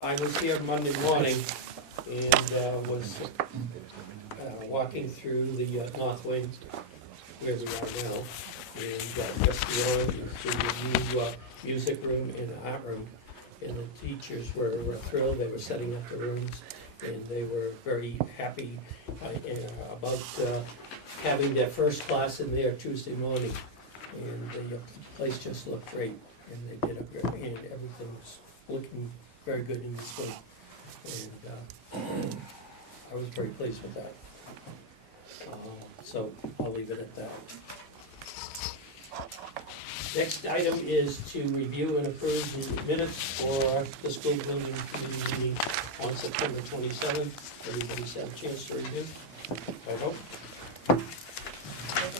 I was here Monday morning and was walking through the north wing where we are now. And just beyond is the new music room and art room. And the teachers were thrilled. They were setting up the rooms and they were very happy about having their first class in there Tuesday morning. And the place just looked great. And they did and everything was looking very good in this one. And I was very pleased with that. So I'll leave it at that. Next item is to review and approve the minutes for the school building committee meeting on September 27th. Everybody's had a chance to review, I hope. Make a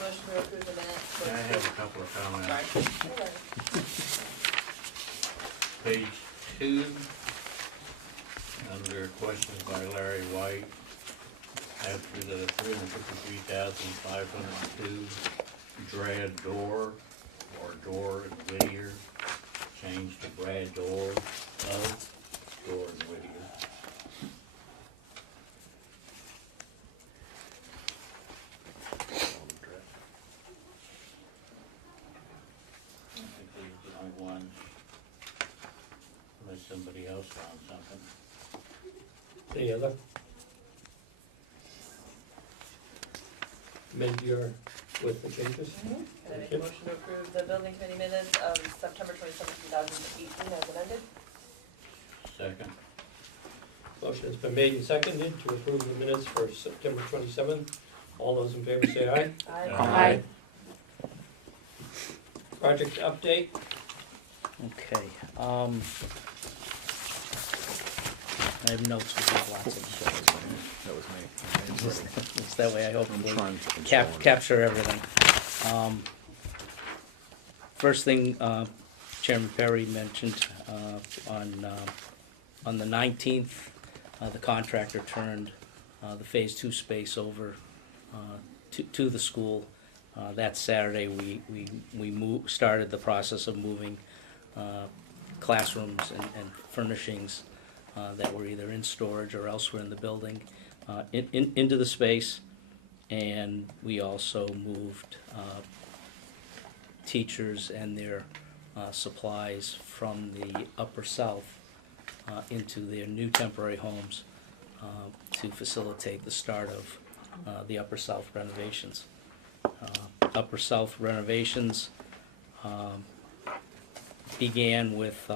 motion to approve the minutes. I have a couple of comments. Sorry. Page 2, under questions by Larry White, after the $353,502 Drad door or door at Whittier, change to Brad door of door at Whittier. I think he's the only one, unless somebody else found something. Any other? Amend your with the changes? Can I make a motion to approve the building committee minutes of September 27th, 2018 as amended? Second. Motion has been made and seconded to approve the minutes for September 27th. All those in favor say aye. Aye. Project update. Okay, I have notes with lots of That was me. It's that way I hope I'm we trying to control it. capture everything. First thing, Chairman Perry mentioned, on the 19th, the contractor turned the Phase 2 space over to the school. That Saturday, we started the process of moving classrooms and furnishings that were either in storage or elsewhere in the building into the space. And we also moved teachers and their supplies from the Upper South into their new temporary homes to facilitate the start of the Upper South renovations. Upper South renovations began with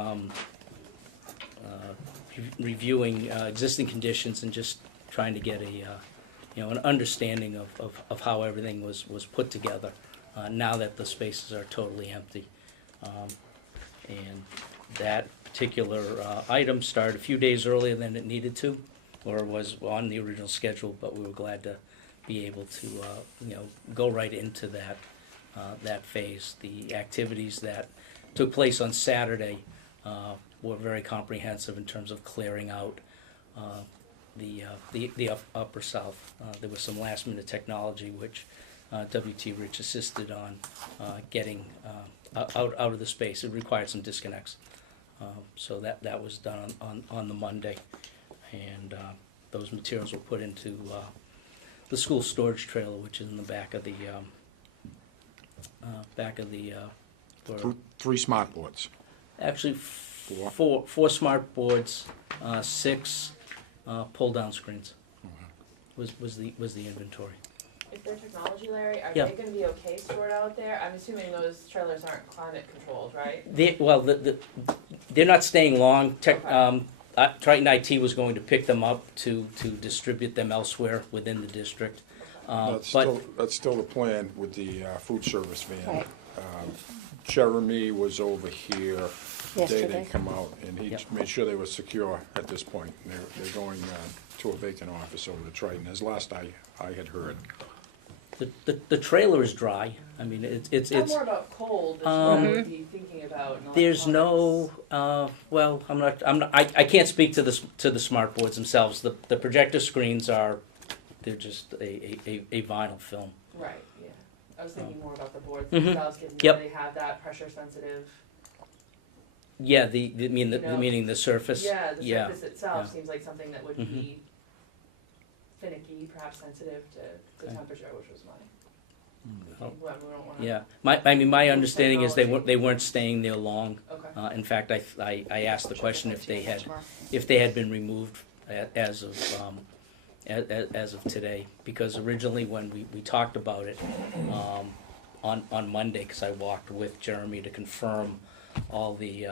reviewing existing conditions and just trying to get an understanding of how everything was put together now that the spaces are totally empty. And that particular item started a few days earlier than it needed to, or was on the original schedule, but we were glad to be able to go right into that phase. The activities that took place on Saturday were very comprehensive in terms of clearing out the Upper South. There was some last minute technology which W.T. Rich assisted on getting out of the space. It required some disconnects. So that was done on the Monday, and those materials were put into the school storage trailer, which is in the back of the Three smart boards. actually four smart boards, 6 pull down screens was the inventory. Is there technology, Larry? Are Yeah. they gonna be okay stored out there? I'm assuming those trailers aren't climate controlled, right? They're not staying long. Okay. Triton IT was going to pick them up to distribute them elsewhere within the district. That's still the plan with the food service van. Right. Jeremy was over here the day they Yesterday. come out, and he Yep. made sure they were secure at this point. They're going to a vacant office over to Triton, as last I had heard. The trailer is dry. I mean, it's I'm more about cold, is what I would be thinking about. and there's no electronics. I can't speak to the smart boards themselves. The projector screens they're just a vinyl film. Right, yeah. I was thinking more about the boards Mhm. themselves, given Yep. that they have that pressure sensitive. Yeah, You know? meaning the surface? Yeah, the Yeah, surface itself yeah. seems like something that would Mhm. be finicky, perhaps sensitive to the Okay. temperature, which was my Oh. thinking. Well, we don't wanna. Yeah, I mean, my With understanding is technology. they weren't staying there long. Okay. In fact, I asked the question if they had been removed as of today, because originally when we talked about it, on Monday, cause I walked with Jeremy to confirm all the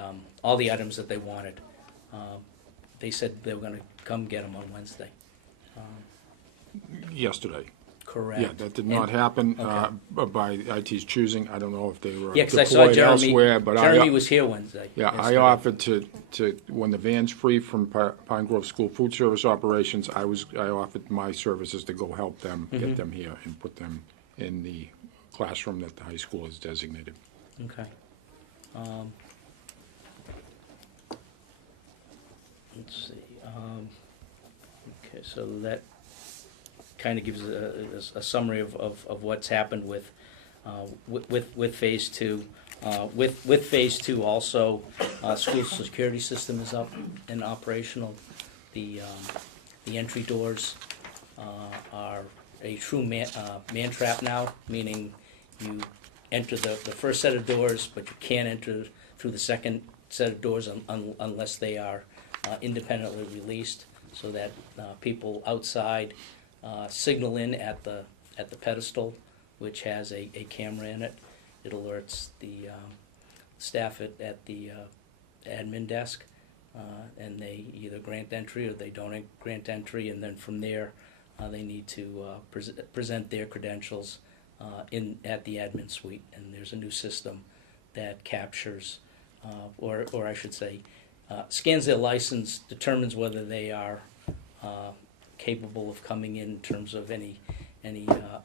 items that they wanted. They said they were gonna come get them on Wednesday. Yesterday. Correct. Yeah, that did not happen okay. by IT's choosing. I don't know if they were Yeah, cause I saw deployed elsewhere, but Jeremy was here Wednesday. Yeah, I yesterday. offered to, when the van's free from Pine Grove School Food Service operations, I offered my services to go help them, get them here and put them in the classroom that the high school has designated. Okay. Let's see, okay, so that kind of gives a summary of what's happened with phase two. With phase two also, school security system is up and operational. The entry doors are a true man trap now, meaning you enter the first set of doors, but you can't enter through the second set of doors unless they are independently released, so that people outside signal in at the pedestal, which has a camera in it. It alerts the staff at the admin desk, and they either grant entry or they don't grant entry, and then from there they need to present their credentials at the admin suite. And there's a new system that captures, or I should say, scans their license, determines whether they are capable of coming in terms of any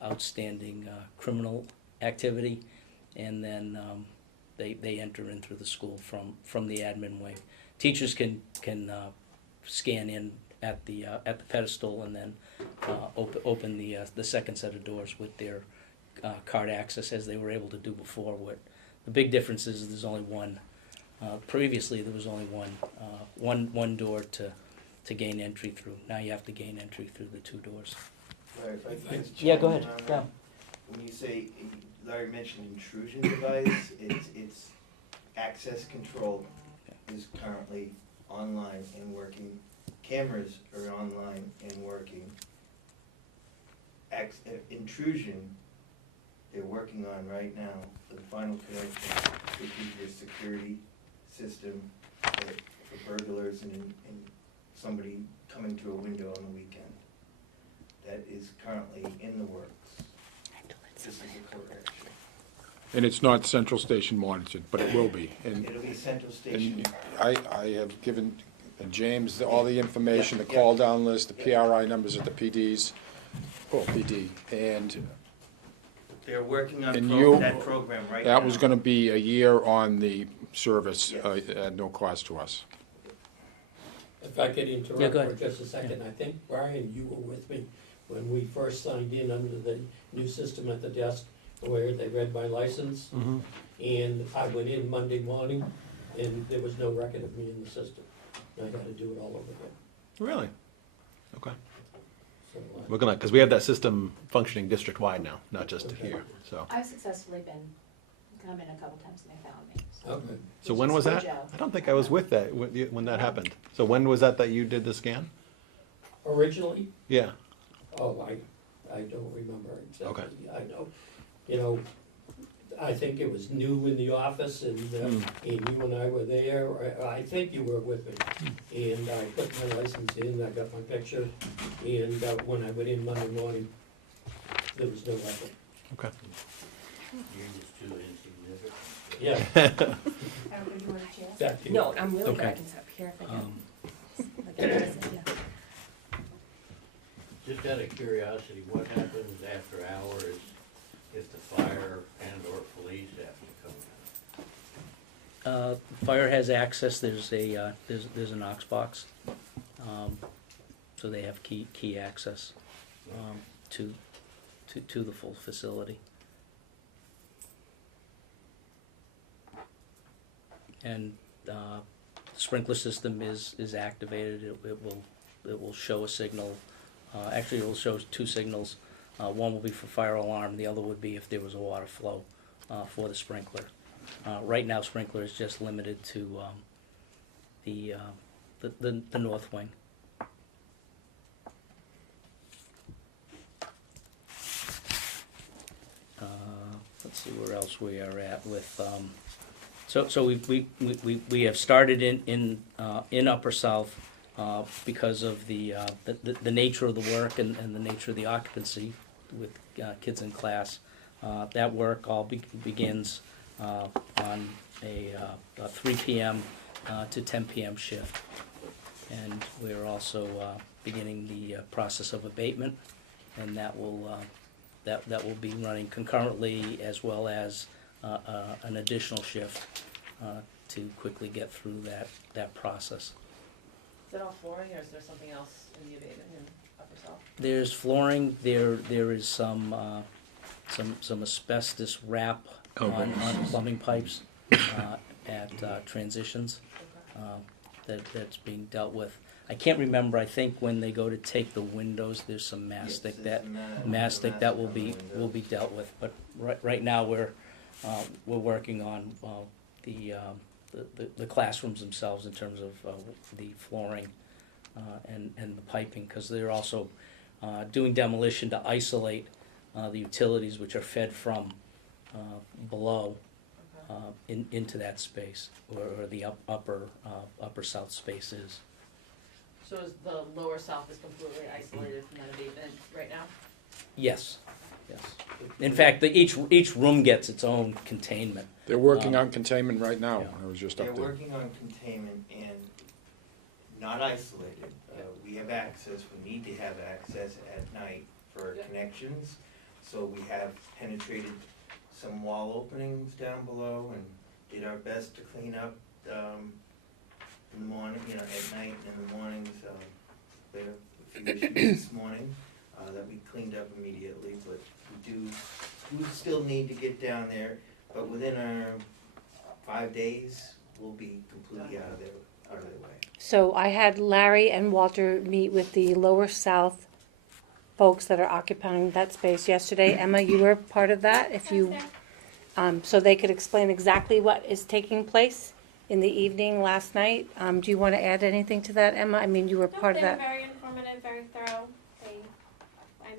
outstanding criminal activity, and then they enter in through the school from the admin wing. Teachers can scan in at the pedestal and then open the second set of doors with their card access, as they were able to do before. What the big difference is, there's only one. Previously, there was only one door to gain entry through. Now you have to gain entry through the two doors. Larry, if I could just Yeah, chime go in ahead. on that. Yeah. When you say, Larry mentioned intrusion device, it's access control is currently online and working. Cameras are online and working. Intrusion, they're working on right now, the final connection, which is your security system for burglars and somebody coming to a window on the weekend. That is currently in the works. This is a correction. And it's not central station monitored, but it will be. And It'll be central station. I have given James all the information, the call down list, the PRI numbers at the PDs, PD, and They're working on And you- that program right now. that was gonna be a year on the service, Yes. at no cost to us. If I could Yeah, interrupt go for ahead. just a second, I think, Brian, you were with me when we first signed in under the new system at the desk, where they read my license. And I went in Monday morning, and there was no record of me in the system. I had to do it all over again. Really? Okay. So, We're gonna, because we have that system functioning district-wide now, not just Okay. here, so. I've successfully come in a couple times and they found me. Okay. So when was that? Joe. I don't think I was with that, when that happened. So when was that you did the scan? Originally, Yeah, oh, I don't remember exactly. Okay. I know, you know, I think it was new in the office, and you and I were there, I think you were with me. And I put my license in, I got my picture, and when I went in Monday morning, there was no record. okay. You're just too insignificant. Yeah, Everybody do you want a chair? back to you. No, I'm really Okay. glad I can sit up here if I can. Like I said, yeah. Just out of curiosity, what happens after hours if the fire and or police have to come? Fire has access. There's a Knox box, so they have key access to the full facility. And sprinkler system is activated. It will show a signal. Actually, it will show two signals. One will be for fire alarm, the other would be if there was a water flow for the sprinkler. Right now, sprinkler is just limited to the north wing. Let's see where else we are at with. So we have started in Upper South because of the nature of the work and the nature of the occupancy with kids in class. That work all begins on a 3 p.m. To 10 p.m. shift. And we're also beginning the process of abatement, and that will be running concurrently, as well as an additional shift to quickly get through that process. Is it all flooring, or is there something else in the abatement in Upper South? There's flooring. There is some asbestos wrap on plumbing pipes at transitions that's being dealt with. I can't remember. I think when they go to take the windows, there's some mastic that will be dealt with. But right now we're working on the classrooms themselves in terms of the flooring and the piping, because they're also doing demolition to isolate the utilities which are fed from below into that space, or the upper south space is. So is the lower south is completely isolated from that abatement right now? Yes. In fact, each room gets its own containment. They're working on containment right now. Yeah. I was just They're up there. working on containment and not isolated. We have access, we need to have access at night for connections. So we have penetrated some wall openings down below and did our best to clean up in the morning, at night and in the mornings. We had a few issues this morning that we cleaned up immediately, but we still need to get down there. But within our 5 days, we'll be completely out of their way. So I had Larry and Walter meet with the Lower South folks that are occupying that space yesterday. Emma, you were part of that. If you, so they could explain exactly what is taking place in the evening last night. Do you want to add anything to that, Emma? I mean, you were part of that. They were very informative, very thorough.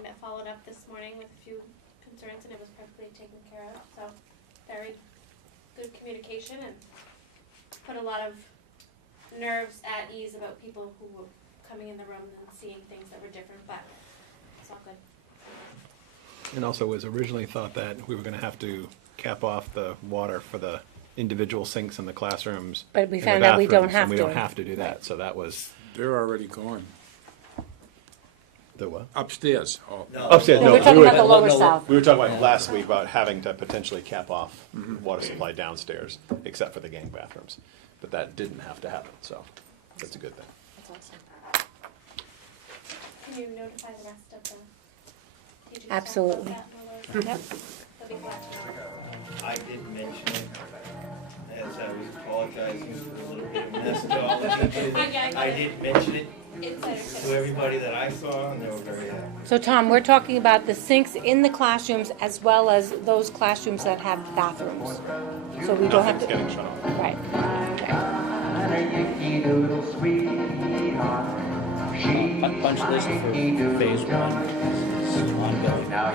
I followed up this morning with a few concerns, and it was perfectly taken care of. So very good communication, and put a lot of nerves at ease about people who were coming in the room and seeing things that were different, but it's all good. And also, it was originally thought that we were gonna have to cap off the water for the individual sinks in the classrooms. But we and the found out we don't bathrooms, have and we to. don't have to do that, so that was They're already gone. the what? Upstairs. Oh. No. Upstairs, No, no, we're talking we about the were, Lower South. we were talking about last week about having to potentially cap off water supply downstairs, except for the gang bathrooms. But that didn't have to happen, so that's a good thing. That's awesome. Can you notify the rest of the teachers? Absolutely. Yep. Yep. They'll be glad to know. I did mention it, as I was apologizing for a little bit of methodology. I did mention it to everybody that I saw, and they were very happy. So Tom, we're talking about the sinks in the classrooms as well as those classrooms that have bathrooms. So we don't have Nothing's to. getting shut off. Right. Punch list for phase one is ongoing. Yeah,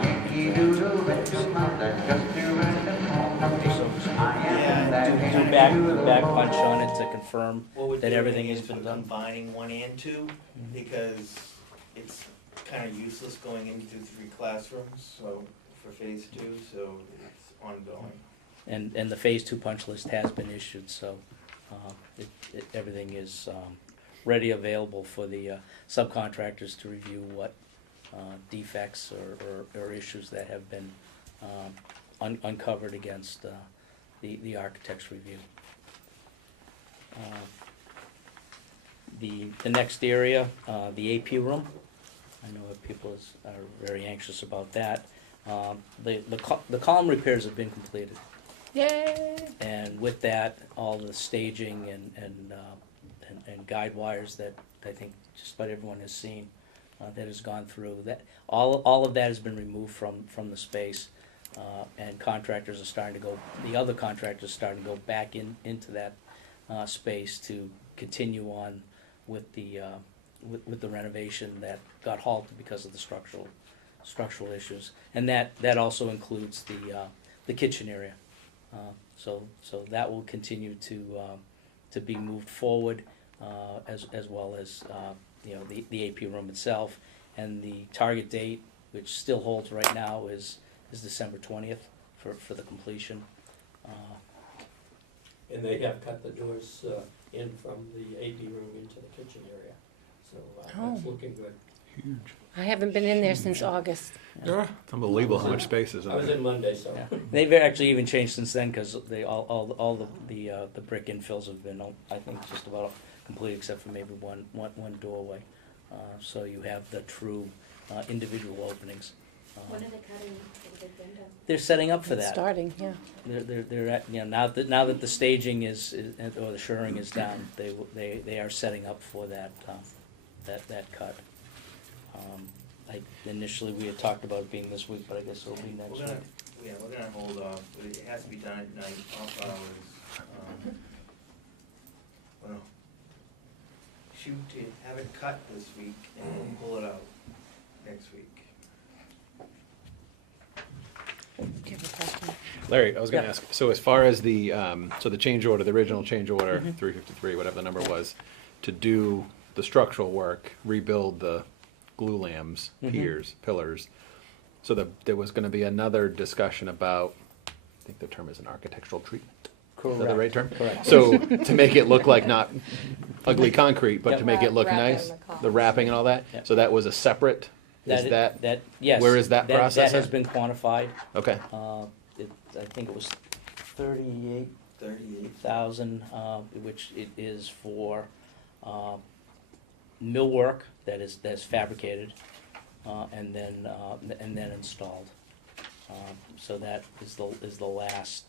Do back punch on it to confirm what we're that doing everything has is been we're done. combining 1 and 2, because it's kind of useless going into 3 classrooms, so, for phase 2, so it's ongoing. And the phase two punch list has been issued, so everything is ready, available for the subcontractors to review what defects or issues that have been uncovered against the architect's review. The next area, the AP room, I know that people are very anxious about that. The column repairs have been completed. Yay! And with that, all the staging and guide wires that I think just about everyone has seen, that has gone through, that, all of that has been removed from the space. And contractors are starting to go, the other contractors are starting to go back into that space to continue on with the renovation that got halted because of the structural issues. And that also includes the kitchen area. So that will continue to be moved forward, as well as the AP room itself. And the target date, which still holds right now, is December 20th for the completion. And they have cut the doors in from the AP room into the kitchen area, so that's looking good. I haven't been in there since August. It's unbelievable how much space is I in was there. in Monday, so. Yeah. They've actually even changed since then, because they all the brick infills have been, I think, just about complete except for maybe one doorway. So you have the true individual openings. When are they cutting the big window? They're setting up for It's that. starting, yeah. They're at, now that the staging is or the shoring is down, they are setting up for that cut. Initially we had talked about it being this week, but I guess it'll be next week. We're gonna hold off, but it has to be done at night, off hours. Well, shoot to have it cut this week and then pull it out next week. Do you have a question? Larry, I was gonna Yeah. ask, so as far as the, so the change order, the original change order, Mhm. 353, whatever the number was, to do the structural work, rebuild the glue lams, Mhm. piers, pillars, so there was gonna be another discussion about, I think the term is an architectural treatment. Is that the right term? Correct. So to make it look like not ugly concrete, but to Yep. make it look Wrapping nice, the columns. the wrapping and all that? Yep. So that was a separate, is that, yes. where is that process That has at? been quantified. okay, I think it was 38,000, 38. which it is for millwork that's fabricated and then installed. So that is the last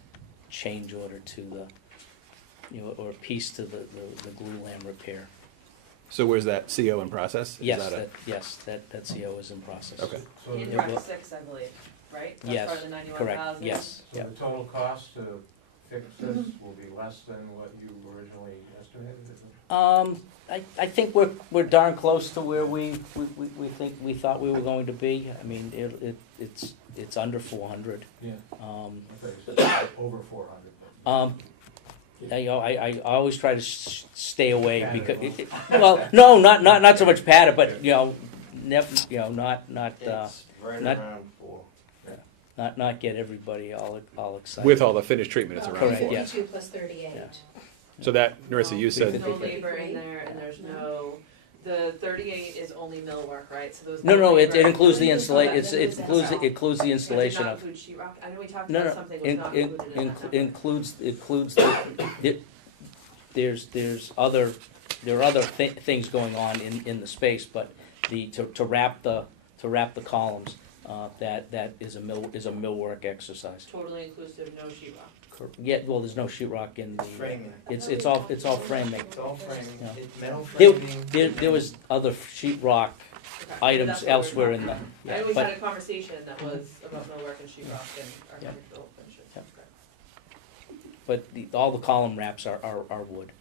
change order to or piece to the glue lam repair. so where's that CO in process? Is Yes, that that CO is in process. Okay. In It Rec will- 6, I believe, right? Yes, That's part of the 91,000. correct, yes, So yeah. the total cost to fix this will be less than what you originally estimated? I think we're darn close to where we thought we were going to be. I mean, it's under 400. Yeah. Um, Over 400. I always try to stay away Pad it because, off. well, no, not so much pad it, but, never, not, It's right not- around 4. not get everybody all excited. With all the finished treatment, it's around Correct, 4. yes. 52 plus 38. Yeah. So that, Narissa, you There's said, no labor in there, and there's no, the 38 is only millwork, right? So those. No, it labor- includes the installa- installation, it includes the installation It of. did not include sheetrock. I know we talked No, about no, something was not included in that number. includes there are other things going on in the space, but to wrap the columns, that is a millwork exercise. Totally inclusive, no sheetrock. Yeah, well, there's no sheetrock in the. Framing. It's all framing. It's all framing, Yeah. it's metal There, framing. there was other sheetrock Okay, items that's what we're elsewhere in talking the. about. yeah, I know we but- had a conversation that was about millwork and sheetrock and Yeah. architectural finishes. Yeah. Okay. But all the column wraps are wood.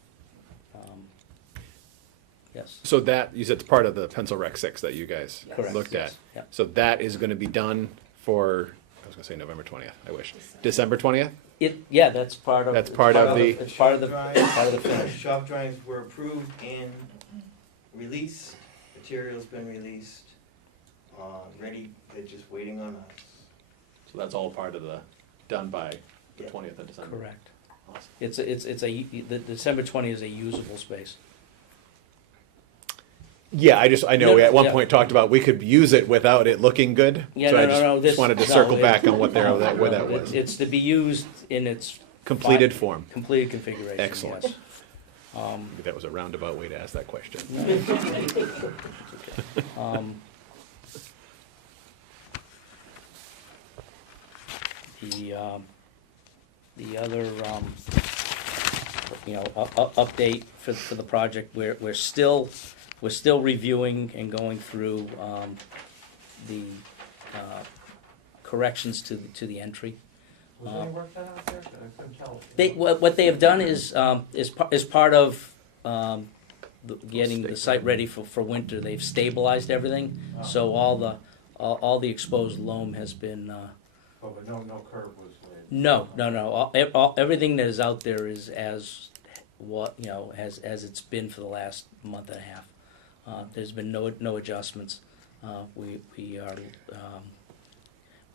Yes, so that, you said it's part of the Pencil Rec 6 that you guys Yes. correct. looked at. yes, yeah. So that is gonna be done for, I was gonna say November 20th, I wish. December 20th? Yeah, that's part of. That's part of the- It's part of the, Shop part of the drawings- finish. Shop drawings were approved and released, material's been released, ready, they're just waiting on us. So that's all part of the, done by the Yeah. 20th of December? Correct. Awesome. The December 20 is a usable space. Yeah, I know we at one Yeah. point talked about we could use it without it looking good. Yeah, So I no, just wanted to circle back on what there, where that was. It's to be used in its Completed form. completed configuration, Excellent. yes. Maybe that was a roundabout way to ask that question. Um, The the other, update for the project, we're still reviewing and going through, the, corrections to the entry. Was any work done out there? I couldn't tell. What they have done is part of, getting the site ready for winter, they've stabilized everything, so all the exposed loam has been, Oh, but no curb was laid? no. Everything that is out there is as as it's been for the last month and a half. There's been no adjustments. We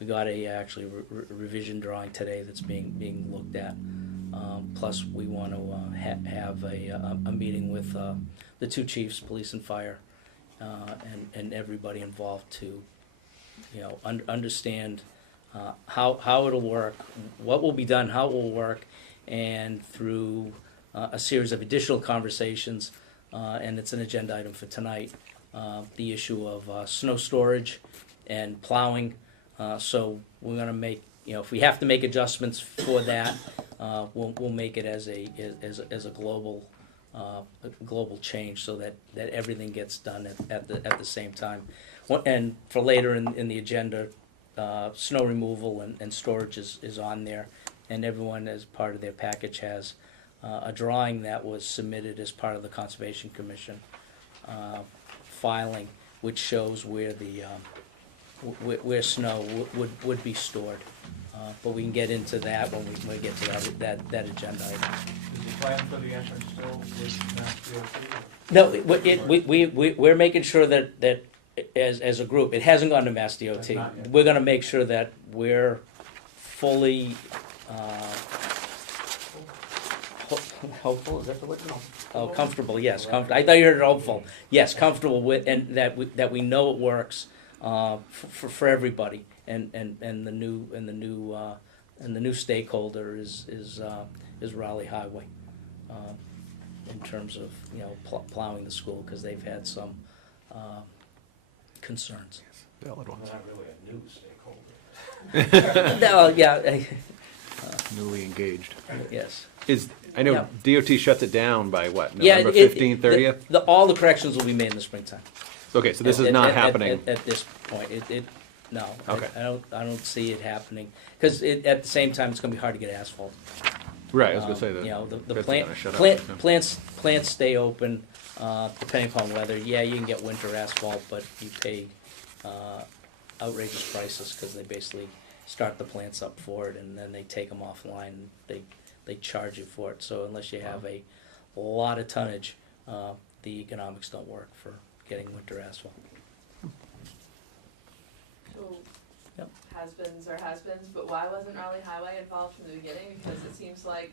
got actually revision drawing today that's being looked at. Plus, we want to have a meeting with the two chiefs, police and fire, and everybody involved to, understand how it'll work, what will be done, how it will work, and through a series of additional conversations, and it's an agenda item for tonight, the issue of snow storage and plowing. So we're going to make, if we have to make adjustments for that, we'll make it as a global change, so that everything gets done at the same time. And for later in the agenda, snow removal and storage is on there, and everyone as part of their package has a drawing that was submitted as part of the Conservation Commission filing, which shows where the where snow would be stored. But we can get into that when we get to that agenda item. Is the plan for the entrance still with Mass DOT? No, we're making sure that as a group, it hasn't gone to Mass DOT. Not yet. We're gonna make sure that we're fully, hopeful, is that the word? Oh, comfortable, yes, I thought you heard it hopeful. Yes, comfortable with, and that we know it works, for everybody, and the new stakeholder is Raleigh Highway, in terms of, plowing the school, because they've had some, concerns. Valid Well, ones. not really a new stakeholder. No, yeah, Newly engaged. yes. I know Yeah. DOT shuts it down by what, Yeah, November 15th, 30th? All the corrections will be made in the springtime. Okay, so this is not happening. At this point, no. Okay. I don't see it happening, because at the same time, it's gonna be hard to get asphalt. Right, I was gonna say that. The Fifth is plant, gonna shut up, yeah. plants stay open, depending upon weather. Yeah, you can get winter asphalt, but you pay outrageous prices, because they basically start the plants up for it, and then they take them offline, and they charge you for it. So unless you have a lot of tonnage, the economics don't work for getting winter asphalt. So, Yep. has-beens are has-beens, but why wasn't Raleigh Highway involved from the beginning? Because it seems like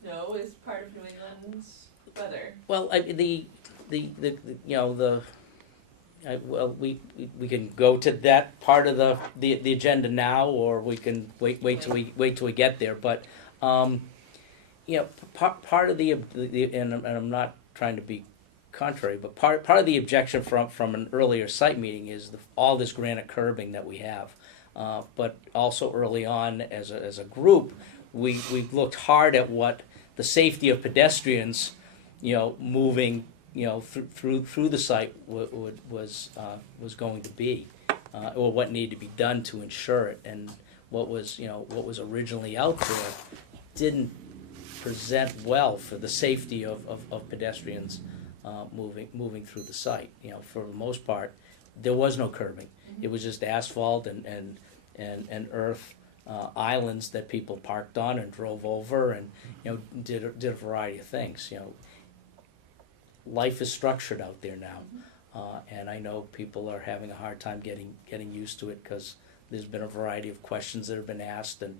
snow is part of New England's weather. Well, we can go to that part of the agenda now, or we can wait till we get there. But part of the and I'm not trying to be contrary, but part of the objection from an earlier site meeting is all this granite curbing that we have. But also early on, as a group, we looked hard at what the safety of pedestrians, moving, through the site was going to be, or what needed to be done to ensure it, and what was originally out there didn't present well for the safety of pedestrians moving through the site. For the most part, there was no curbing. It was just asphalt and earth islands that people parked on and drove over, and did a variety of things. Life is structured out there now, and I know people are having a hard time getting used to it, because there's been a variety of questions that have been asked, and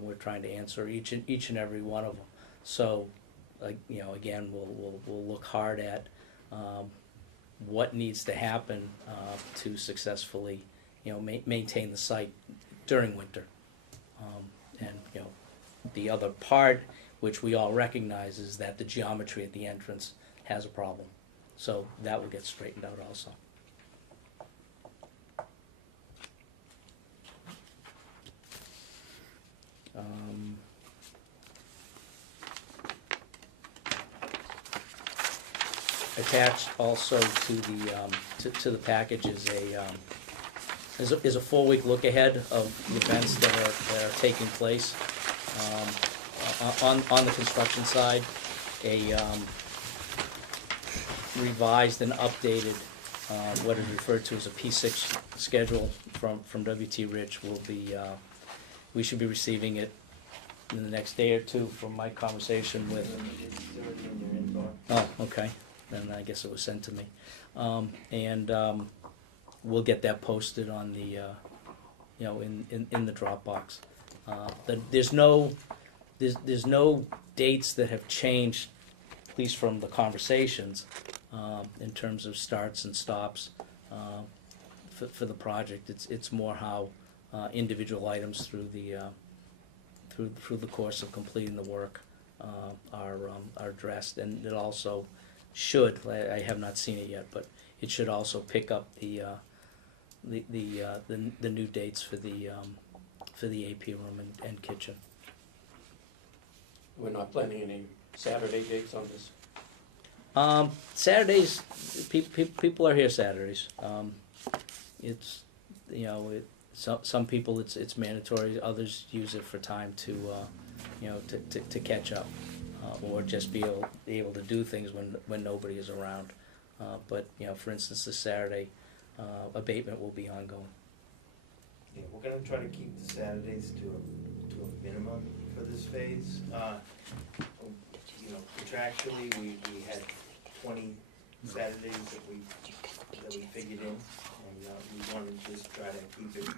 we're trying to answer each and every one of them. So, again, we'll look hard at what needs to happen to successfully, maintain the site during winter. And the other part, which we all recognize, is that the geometry at the entrance has a problem. So that will get straightened out also. attached also to the package is a 4-week look ahead of the events that are taking place on the construction side. A revised and updated what is referred to as a P6 schedule from W.T. Rich will be, we should be receiving it in the next day or two from my conversation with. It's already in your inbox. Oh, okay, then I guess it was sent to me. And we'll get that posted on the, in the Dropbox. There's no dates that have changed, at least from the conversations, in terms of starts and stops for the project. It's more how individual items through the course of completing the work are addressed, and it also should. I have not seen it yet, but it should also pick up the new dates for the AP room and kitchen. We're not planning any Saturday dates on this. Saturdays, people are here Saturdays. It's, some people it's mandatory. Others use it for time to catch up, or just be able to do things when nobody is around. But for instance, this Saturday, abatement will be ongoing. Yeah, we're gonna try to keep the Saturdays to a minimum for this phase. Contractually, we had 20 Saturdays that we figured in, and we wanted to just try to keep it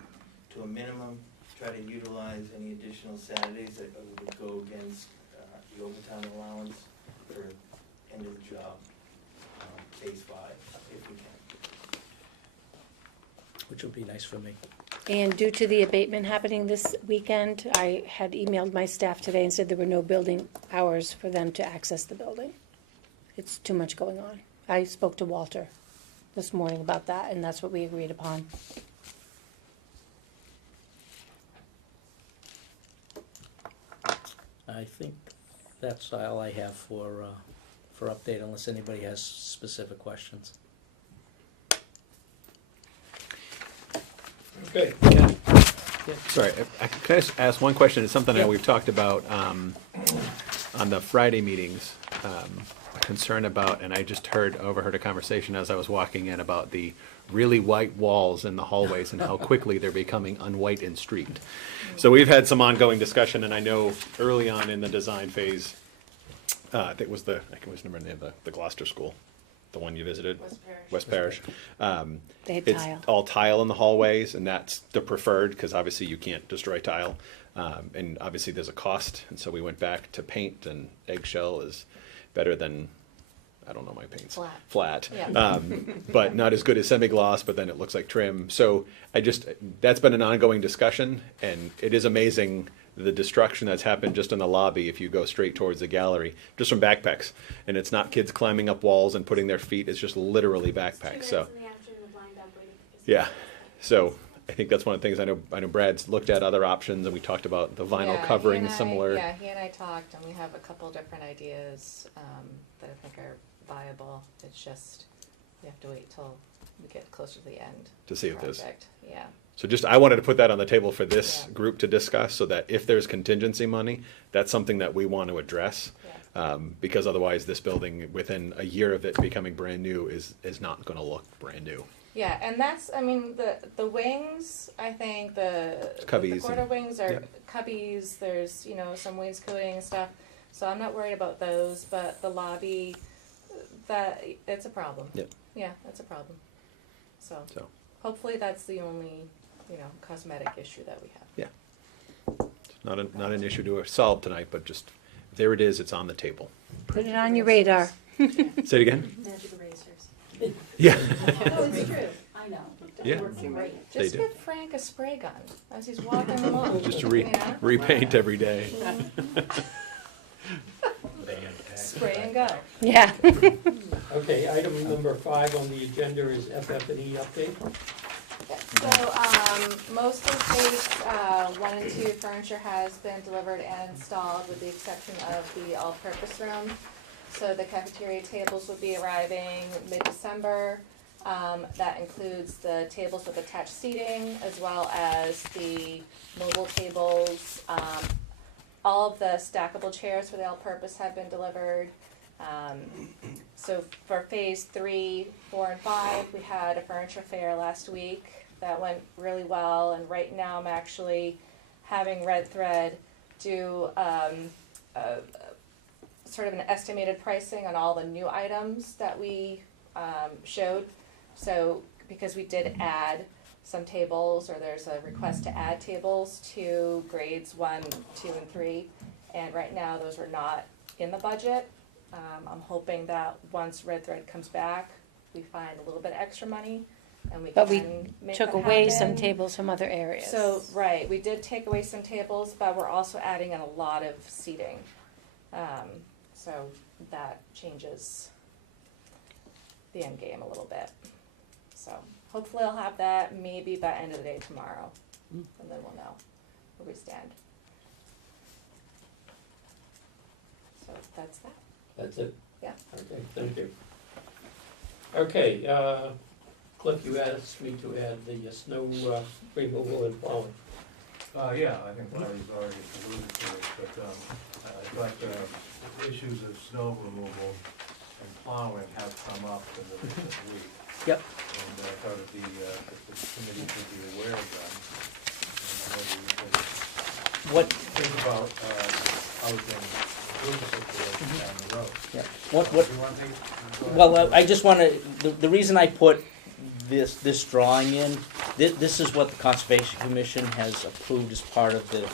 to a minimum, try to utilize any additional Saturdays that would go against the overtime allowance for end of the job, phase 5, if we can. Which would be nice for me. And due to the abatement happening this weekend, I had emailed my staff today and said there were no building hours for them to access the building. It's too much going on. I spoke to Walter this morning about that, and that's what we agreed upon. I think that's all I have for update, unless anybody has specific questions. Okay. Sorry, can I just ask one question? It's something that we've talked about on the Friday meetings, a concern about, and I just overheard a conversation as I was walking in about the really white walls in the hallways and how quickly they're becoming unwhite and streaked. So we've had some ongoing discussion, and I know early on in the design phase, I think it was the Gloucester School, the one you visited? West Parish. They had It's tile. all tile in the hallways, and that's the preferred, because obviously you can't destroy tile. And obviously there's a cost, and so we went back to paint, and eggshell is better than, I don't know my paints. Flat. Yeah. But not as good as semi-gloss, but then it looks like trim. So that's been an ongoing discussion, and it is amazing the destruction that's happened just in the lobby if you go straight towards the gallery, just from backpacks. And it's not kids climbing up walls and putting their feet, it's just literally backpacks. So, yeah. So I think that's one of the things I know Brad's looked at other options, and we talked about the vinyl covering similar. Yeah, he and I talked, and we have a couple different ideas that I think are viable. It's just, we have to wait till we get closer to the end. To see if there's. Project. Yeah. So I wanted to put that on the table for this group to discuss, so that if there's contingency money, that's something that we want to address. Yeah. Because otherwise this building, within a year of it becoming brand new, is not going to look brand new. Yeah, and that's, the wings, I think the Cubbies quarter and- wings are yeah. cubbies, there's, some wainscoting and stuff, so I'm not worried about those, but the lobby, it's a problem. Yep. Yeah, that's a problem. So, So. hopefully that's the only, cosmetic issue that we have. Yeah. Not an issue to solve tonight, but just, there it is, it's on the table. Put it on your radar. Say it again? Magic erasers. Yeah. No, it's true. I know. Yeah. It works great. They Just do. give Frank a spray gun as he's walking along. Just to you know? repaint every day. Spray and go. Yeah. Okay, item number 5 on the agenda is FF&E update. So, most of phase 1 and 2 furniture has been delivered and installed, with the exception of the all-purpose room. So the cafeteria tables will be arriving mid-December. That includes the tables with attached seating as well as the mobile tables. All of the stackable chairs for the all-purpose have been delivered. So for phase 3, 4, and 5, we had a furniture fair last week that went really well. And right now I'm actually having Red Thread do sort of an estimated pricing on all the new items that we showed. So because we did add some tables, or there's a request to add tables to grades 1, 2, and 3, and right now those are not in the budget. I'm hoping that once Red Thread comes back, we find a little bit of extra money, and we But we can make took that away some happen. tables from other areas. So, right, we did take away some tables, but we're also adding in a lot of seating. So that changes the end game a little bit. So hopefully I'll have that maybe by end of the day tomorrow, and then we'll know where we stand. So that's that. That's it? Yeah. Okay, thank you. Okay, Cliff, you asked me to add the snow removal and plowing. Yeah, I think Larry's already alluded to it, but I thought issues of snow removal and plowing have come up in the recent week. Yep. And I thought that the committee should be aware of them. And maybe we could What, think about how we can improve the situation down the road. yeah, Do you want to take? well, I just wanna, the reason I put this drawing in, this is what the Conservation Commission has approved as part of the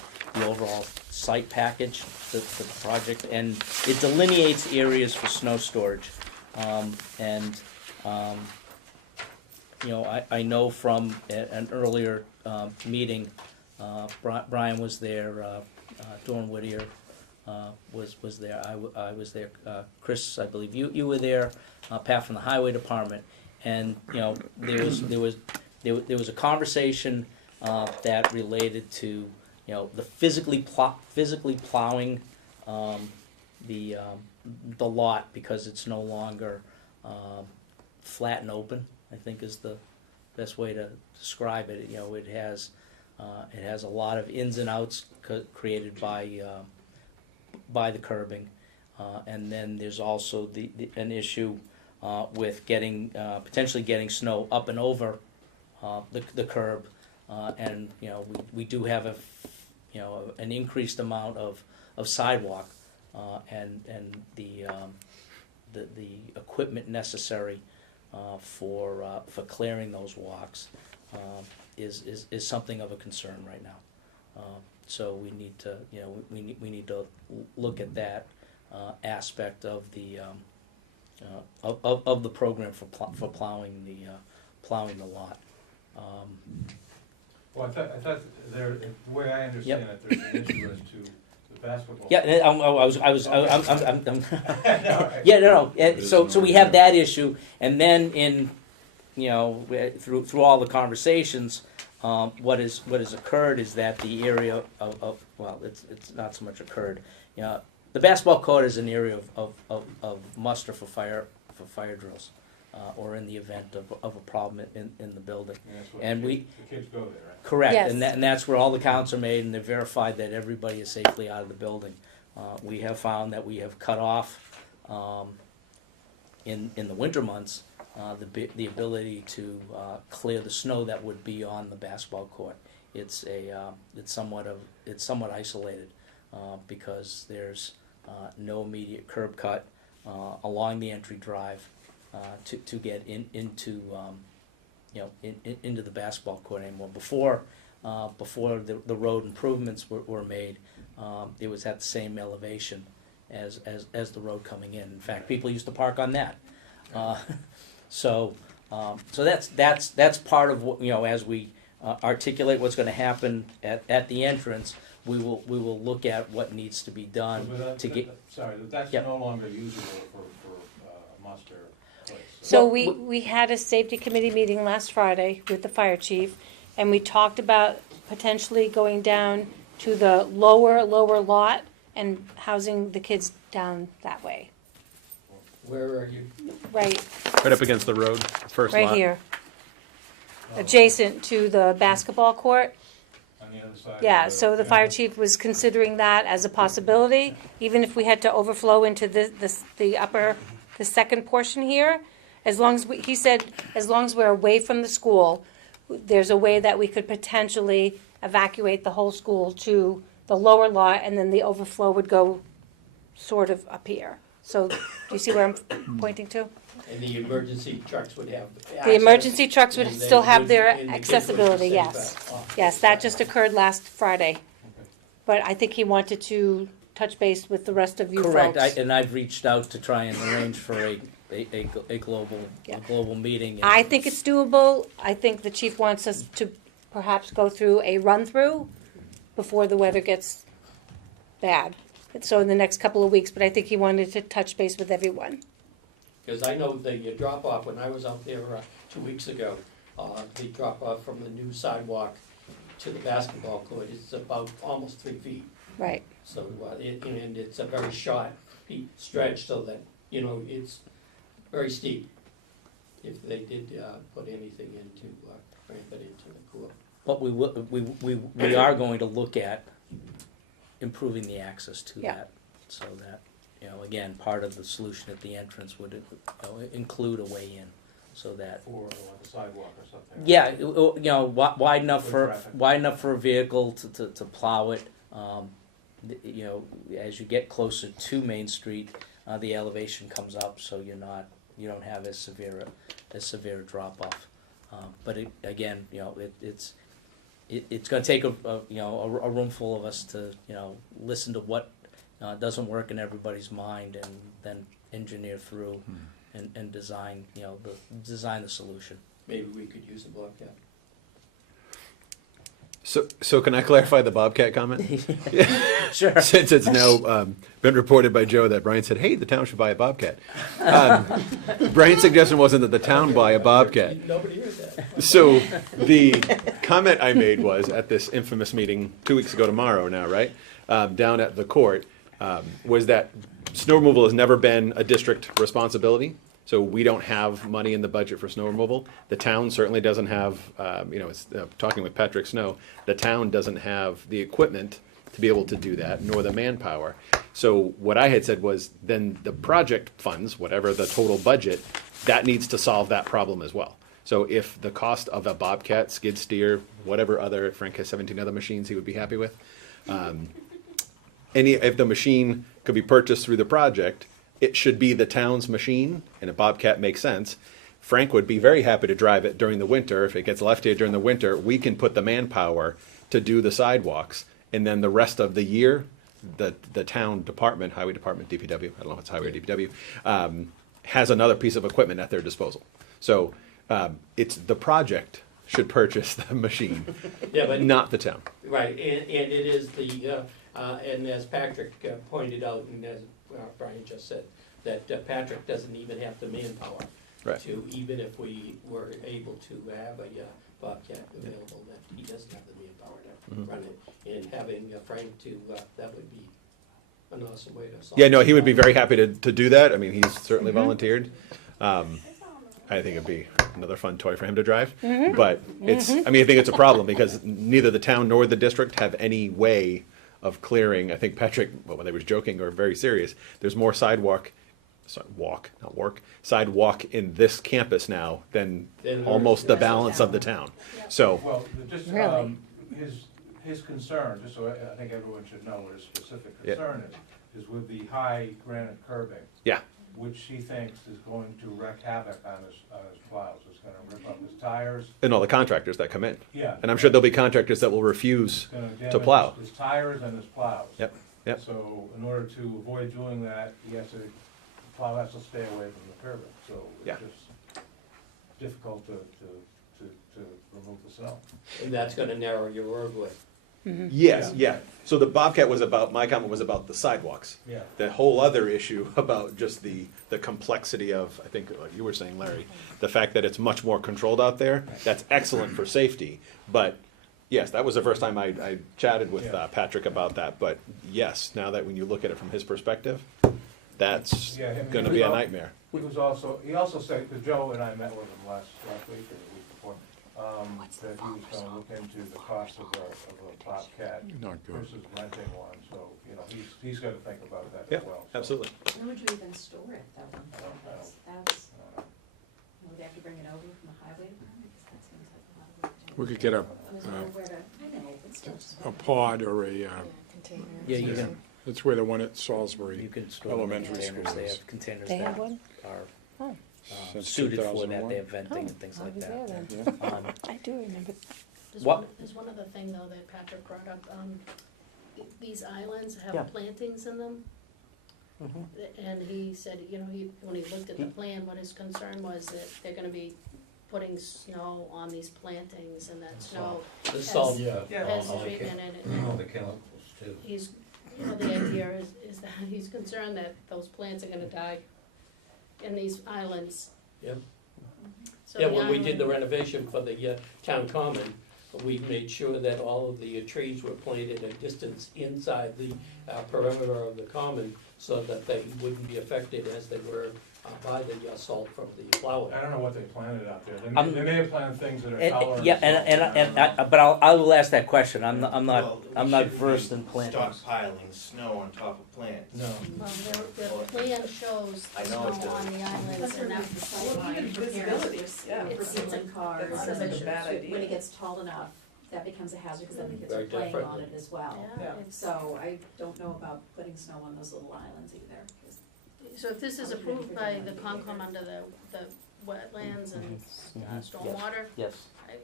overall site package for the project, and it delineates areas for snow storage. You know, I know from an earlier meeting, Brian was there, Dawn Whittier was there, I was there, Chris, I believe you were there, Pat from the Highway Department, and you know there was a conversation that related to, you know, the physically plowing the lot, because it's no longer flat and open, I think is the best way to describe it. You know, it has a lot of ins and outs created by the curbing, and then there's also an issue with potentially getting snow up and over the curb, and you know we do have an increased amount of sidewalk, and the equipment necessary for clearing those walks is something of a concern right now. So we need to, you know, we need to look at that aspect of the program for plowing the lot. Well, I thought there, the way I understand it, there's an issue as to the basketball. Yeah, yeah, no. So we have that issue, and then through all the conversations, what has occurred is that the area of it's not so much occurred. You know, the basketball court is an area of muster for fire drills, or in the event of a problem in the building. And the kids go there, right? Correct, Yes. and that's where all the counts are made, and they're verified that everybody is safely out of the building. We have found that we have cut off, in the winter months, the ability to clear the snow that would be on the basketball court. It's somewhat isolated, because there's no immediate curb cut along the entry drive to get into the basketball court anymore. Before the road improvements were made, it was at the same elevation as the road coming in. In fact, people used to park on that. So that's part of what, you know, as we articulate what's going to happen at the entrance. We will look at what needs to be done to get. That's no longer usable for a muster place. So Well, we had a safety committee meeting last Friday with the fire chief, and we talked about potentially going down to the lower lot and housing the kids down that way. Where are you? right, Right up against the road, first lot. right here, adjacent to the basketball court. On the other side. Yeah, of so the fire chief was considering that as a possibility, even if we had to overflow into the second portion here. As long as he said, as long as we're away from the school, there's a way that we could potentially evacuate the whole school to the lower lot, and then the overflow would go sort of up here. So, do you see where I'm pointing to? And the emergency trucks would have access. The emergency trucks would and they still have their and the kids would accessibility, stay yes. back off. Yes, that just occurred last Friday. But I think he wanted to touch base with the rest of you folks. Correct, and I've reached out to try and arrange for a global meeting. and- I think it's doable. I think the chief wants us to perhaps go through a run-through before the weather gets bad. So in the next couple of weeks, but I think he wanted to touch base with everyone. Because I know the drop-off, when I was out there 2 weeks ago, the drop-off from the new sidewalk to the basketball court is about almost 3 feet. Right. So, and it's a very short stretch, so that, it's very steep. If they did put anything into, ramp it into the court. But we are going to look at improving the access to Yeah. that, so that, again, part of the solution at the entrance would include a way in, so that. Or like a sidewalk or something. Yeah, wide enough With for, traffic. a vehicle to plow it. As you get closer to Main Street, the elevation comes up, so you don't have as severe a drop off. But it's going to take a room full of us to listen to what doesn't work in everybody's mind, and then engineer through and design the solution. Maybe we could use a Bobcat. So can I clarify the Bobcat comment? Sure. Since it's now been reported by Joe that Brian said, hey, the town should buy a Bobcat. Brian's suggestion wasn't that the town buy a Bobcat. Nobody heard that. So the comment I made was at this infamous meeting 2 weeks ago tomorrow now, right? Down at the court, was that snow removal has never been a district responsibility. So we don't have money in the budget for snow removal. The town certainly doesn't have, talking with Patrick Snow, the town doesn't have the equipment to be able to do that, nor the manpower. So what I had said was then the project funds, whatever the total budget, that needs to solve that problem as well. So if the cost of a Bobcat, skid steer, whatever other, Frank has 17 other machines he would be happy with, if the machine could be purchased through the project, it should be the town's machine, and a Bobcat makes sense. Frank would be very happy to drive it during the winter. If it gets left here during the winter, we can put the manpower to do the sidewalks, and then the rest of the year, the town department, highway department, DPW, I don't know if it's highway or DPW, has another piece of equipment at their disposal. So it's the project should purchase the machine, Yeah, but not the town. right, and it is and as Patrick pointed out, and as Brian just said, that Patrick doesn't even have the manpower Right. to, even if we were able to have a Bobcat available, that he doesn't have the manpower to run it. And having Frank that would be an awesome way to solve. Yeah, no, he would be very happy to do that. I mean, he's certainly volunteered. I think it'd be another fun toy for him to drive. But I think it's a problem because neither the town nor the district have any way of clearing. I think Patrick, whether he was joking or very serious, there's more sidewalk in this campus now than almost the balance of the town. So, Well, just, Really? his concern, just so I think everyone should know what his specific concern is with the high granite curbing, yeah, which he thinks is going to wreak havoc on his plows. It's gonna rip up his tires. and all the contractors that come in. Yeah. And I'm sure there'll be contractors that will refuse It's gonna to plow. damage his tires and his plows. Yep, yep. So in order to avoid doing that, the plow has to stay away from the curbing, so Yeah. it's just difficult to remove the snow. And that's gonna narrow your roadway. Yes, yeah. So the Bobcat my comment was about the sidewalks. Yeah. The whole other issue about just the complexity of, I think like you were saying, Larry, the fact that it's much more controlled out there, that's excellent for safety. But yes, that was the first time I chatted with Patrick about that. But yes, now that when you look at it from his perspective, that's Yeah, him- gonna be a nightmare. He also said, because Joe and I met with him last week or the week before, that he was gonna look into the cost of a Bobcat Not good. versus renting one, so, you know, he's gotta think about that Yeah, as well. So, absolutely. Where would you even store it, though? I don't- That's, uh, would they have to bring it over from the highway department? 'Cause that seems like a lot of work to We do. could get There's nowhere to, I know, but still. a pod or a, Yeah, you can, that's where the one at Salisbury. you can store them in Elementary containers, school they is. have containers They that have one? are Oh, Since suited for that, 2001. they have venting Oh, and things I like was that. there then. Yeah. I do remember. There's one other thing though that Patrick brought up, these islands Yeah. have plantings in them. Mhm. And he said, you know, when he looked at the plan, what his concern was that they're gonna be putting snow on these plantings and that snow The salt, has treatment in it. And All the chemicals too. he's, you know, the idea is that he's concerned that those plants are gonna die in these islands. Yep. So yeah, the when we did the island- renovation for the town common, we made sure that all of the trees were planted a distance inside the perimeter of the common so that they wouldn't be affected as they were by the salt from the plowing. I don't know what they planted out there. I'm- They may have planted things that are And- tolerant. Yeah, to salt. and but I will ask that question, I'm not, Well, we I'm not shouldn't versed be in plantings. Stockpiling snow on top of plants. No. Well, their plan shows I the know snow it does. on the islands and that the sideline visibility, yeah. It's sealing cars. That's and not a then bad idea. When it gets tall enough, that becomes a hazard, because then the kids Very are playing different. on it as well. Yeah, it's- So I don't know about putting snow on those little islands either. 'Cause So if this is approved by the Concom under the wetlands and stormwater, Yes,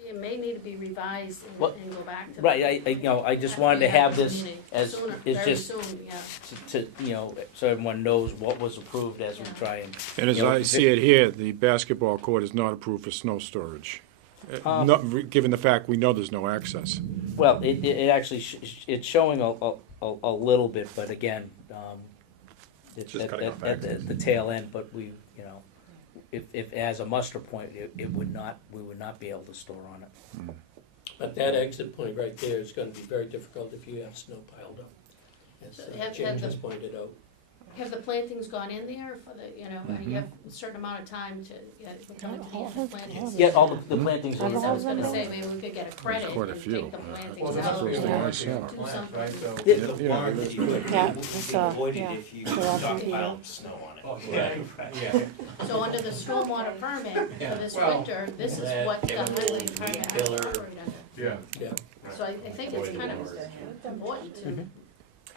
it may need to be revised What- and go back to. right, I just wanted to have this as, Sooner, it's very just soon, yeah. to, so everyone knows what was approved as we Yeah. try and. And as You know, I see it here, the basketball court is not approved for snow storage. Given the fact we know there's no access. Well, it actually, it's showing a little bit, but again, it's Just at cutting off at access. the tail end, but we, you know, if as a muster point, it would not, we would not be able to store on it. But that exit point right there is gonna be very difficult if you have snow piled up, as Have Jim the- just pointed out. Have the plantings gone in there for the, you know, you have a certain amount of time to, come and pay for the plantings? Yeah, all the plantings are. Because I was gonna say, maybe we could get a credit quite a and few, take the yeah. plantings Well, out. there's supposed to be Yeah. warranty on Yeah. our plants, right, so. Yeah. The warranty you could Yeah, it's, avoid yeah. it if you So that's what you stockpiled snow on it. Oh, yeah, yeah. So under the stormwater permit for this Well, winter, this is that what the chemical highway department has killer. to operate under. Yeah. Yeah, So I think it's kind of important to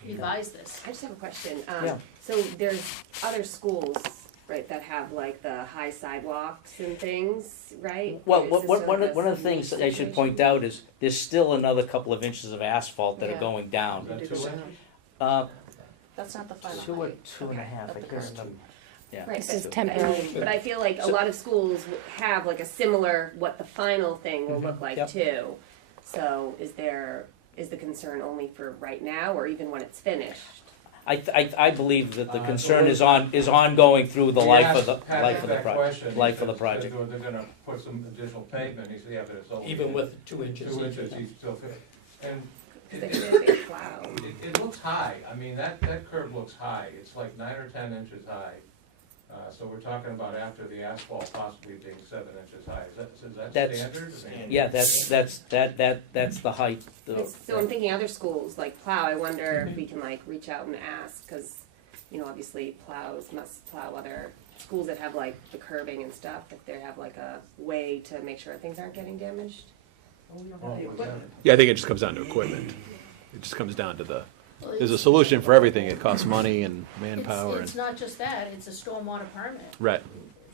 revise this. I just have a question. Yeah. So there's other schools, right, that have like the high sidewalks and things, right? Well, Is this one sort of the things that I should point out is, there's still another couple of inches of asphalt that are Yeah. going Is down. that too late? That's not the final Two or height. two and a half, I can't remember. Yeah. Right, This is but- temporary. But I feel like a So- lot of schools have like a similar, what the final thing will look like Yep. too. So is the concern only for right now or even when it's finished? I believe that the concern is ongoing through the We life of asked the, Patrick life of the that project, question. He life of the said project. They're gonna put some additional pavement, he said, yeah, but it's only. even with 2 inches. 2 inches, he's still fit. And Because it, they're gonna be a plow. it looks high, I mean, that curve looks high, it's like 9 or 10 inches high. So we're talking about after the asphalt possibly being 7 inches high, is that That's- standard? Yeah, that's the height. So I'm thinking other schools like Plow, I wonder if we can like reach out and ask, because, you know, obviously plows must plow other schools that have like the curbing and stuff, if they have like a way to make sure things aren't getting damaged. Yeah, I think it just comes down to equipment. It just comes down to the, Well, there's a it's- solution for everything. It costs money and manpower It's and, not just that, it's a stormwater permit. right.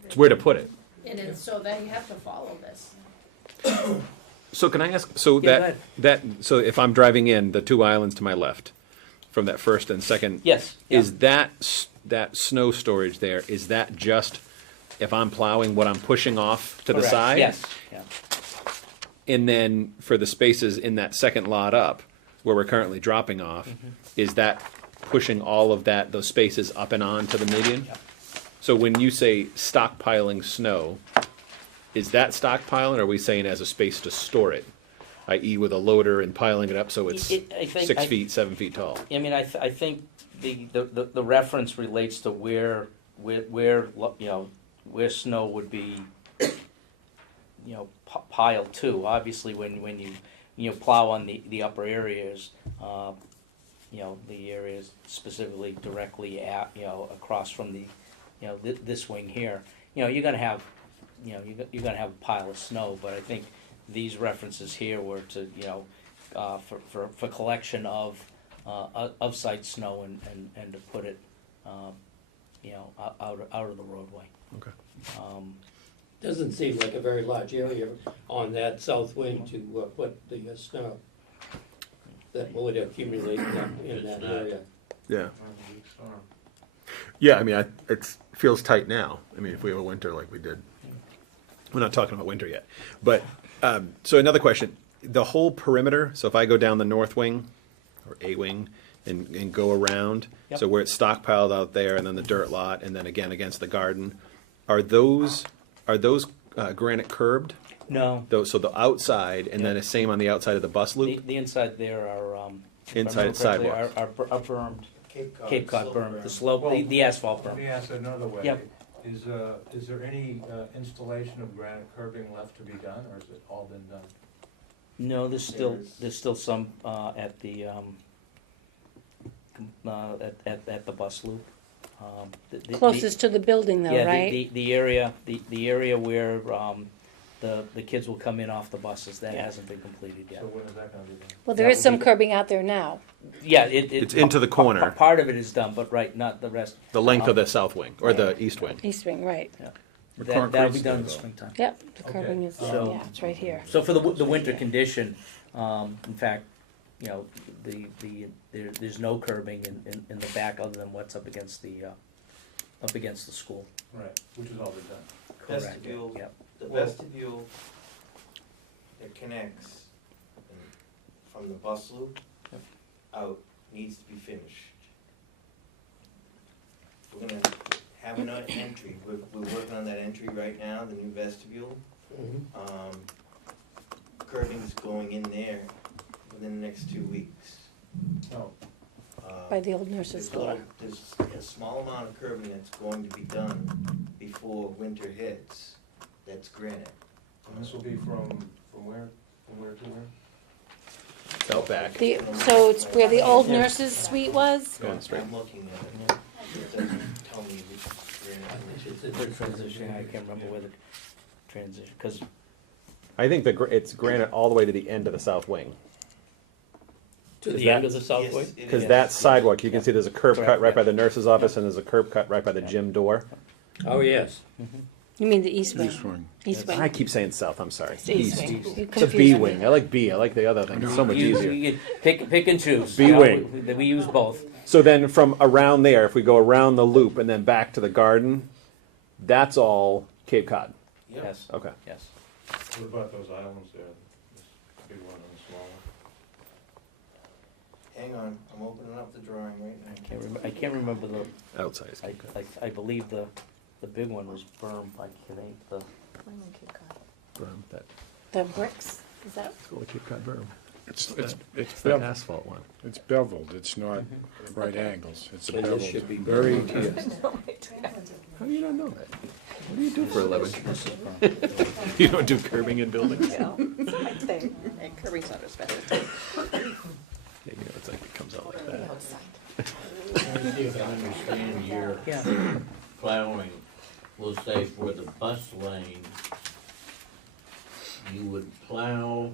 It's where to put it. And it's, so they have to follow this. So can I ask, so Yeah, go so if I'm driving in the two islands to my left, from that first and second, Yes, yeah. is that snow storage there, is that just if I'm plowing what I'm pushing off to the Correct. side? Yes, yeah. And then for the spaces in that second lot up, where we're currently dropping off, Mm-hmm. is that pushing all of those spaces up and on to the median? Yeah. So when you say stockpiling snow, is that stockpiling, or are we saying as a space to store it? I.e. with a loader and piling it up so it's I think- 6 feet, 7 feet tall? I mean, I think the reference relates to where, you know, where snow would be, you know, piled to. Obviously, when you plow on the upper areas, you know, the areas specifically directly at, you know, across from the, you know, this wing here, you know, you're gonna have, you know, you're gonna have a pile of snow. But I think these references here were to, you know, for collection of site snow and to put it, you know, out of the roadway. Okay. Doesn't seem like a very large area on that south wing to put the snow that would accumulate in that area. Yeah. Yeah, I mean, it feels tight now. I mean, if we have a winter like we did. We're not talking about winter yet. But, so another question. The whole perimeter, so if I go down the north wing, or A wing, and go around, Yep. so where it's stockpiled out there, and then the dirt lot, and then again against the garden, are those granite curbed? No, So the outside, and then the same on the outside of the bus loop? the inside there are, if I Inside remember correctly, sidewalks. are bermed. Cape Cod Cod slope berm, the berm. slope, Well, the asphalt Let berm. me ask it another way. Yep. Is there any installation of granite curbing left to be done, or has it all been done? No, there's still some at the at the bus loop. Closest to the building though, Yeah, right? the area where the kids will come in off the buses, that hasn't been completed yet. So when is that gonna be done? Well, there that is would some be- curbing out there now. Yeah, It's into the corner. Part of it is done, but right, not the rest. The length of the south wing, or the east wing? East wing, right. The That'll be concrete's done in there, the though. springtime. Yep, the curbing Okay. is there, So- yeah, it's right here. So for the winter condition, in fact, you know, there's no curbing in the back other than what's up against the school. Right, which has all been done. Correct. Vestibule, Yep. the vestibule that connects from the bus loop Yep. out needs to be finished. We're gonna have an entry, we're working on that entry right now, the new vestibule. Mhm. Curbing's going in there within the next 2 weeks. Oh, By the old nurse's door. There's a small amount of curbing that's going to be done before winter hits, that's granite. and this will be from where to where? Out back. So it's where the old nurse's suite was? Going straight. I'm looking at it, it doesn't tell me which granite. It's a good transition, I can't remember where the transition, because I think it's granite all the way to the end of the south wing. To Is the that- end of the south Yes, wing? it Because is. that sidewalk, you can see there's a curb cut Correct, right yeah. by the nurse's office, and there's a curb cut right by the gym door. Oh, yes. You mean the east wing? East wing. East wing. I keep saying south, I'm sorry. It's east wing. You It's a confuse B me. wing. I like B. I like the other thing. It's so much easier. You pick and choose. B you know, wing. we use both. So then from around there, if we go around the loop and then back to the garden, that's all Cape Cod. Yep. Yes, Okay. yes. What about those islands there, this big one and the small one? Hang on, I'm opening up the drawing right now. I can't remember the, Outside is Cape Cod. I believe the big one was berm, I can't, the, Berm, that, The bricks, is that? it's called the Cape Cod berm. It's It's the beveled, asphalt one. it's beveled, it's not right angles, it's So this beveled. should be Very, How do you not know that? What do you do for a living? You don't do curbing in buildings? Yeah, Curbing's not as bad. you know, it's like it comes out like that. Let me see if I understand your yeah. plowing. We'll say for the bus lane, you would plow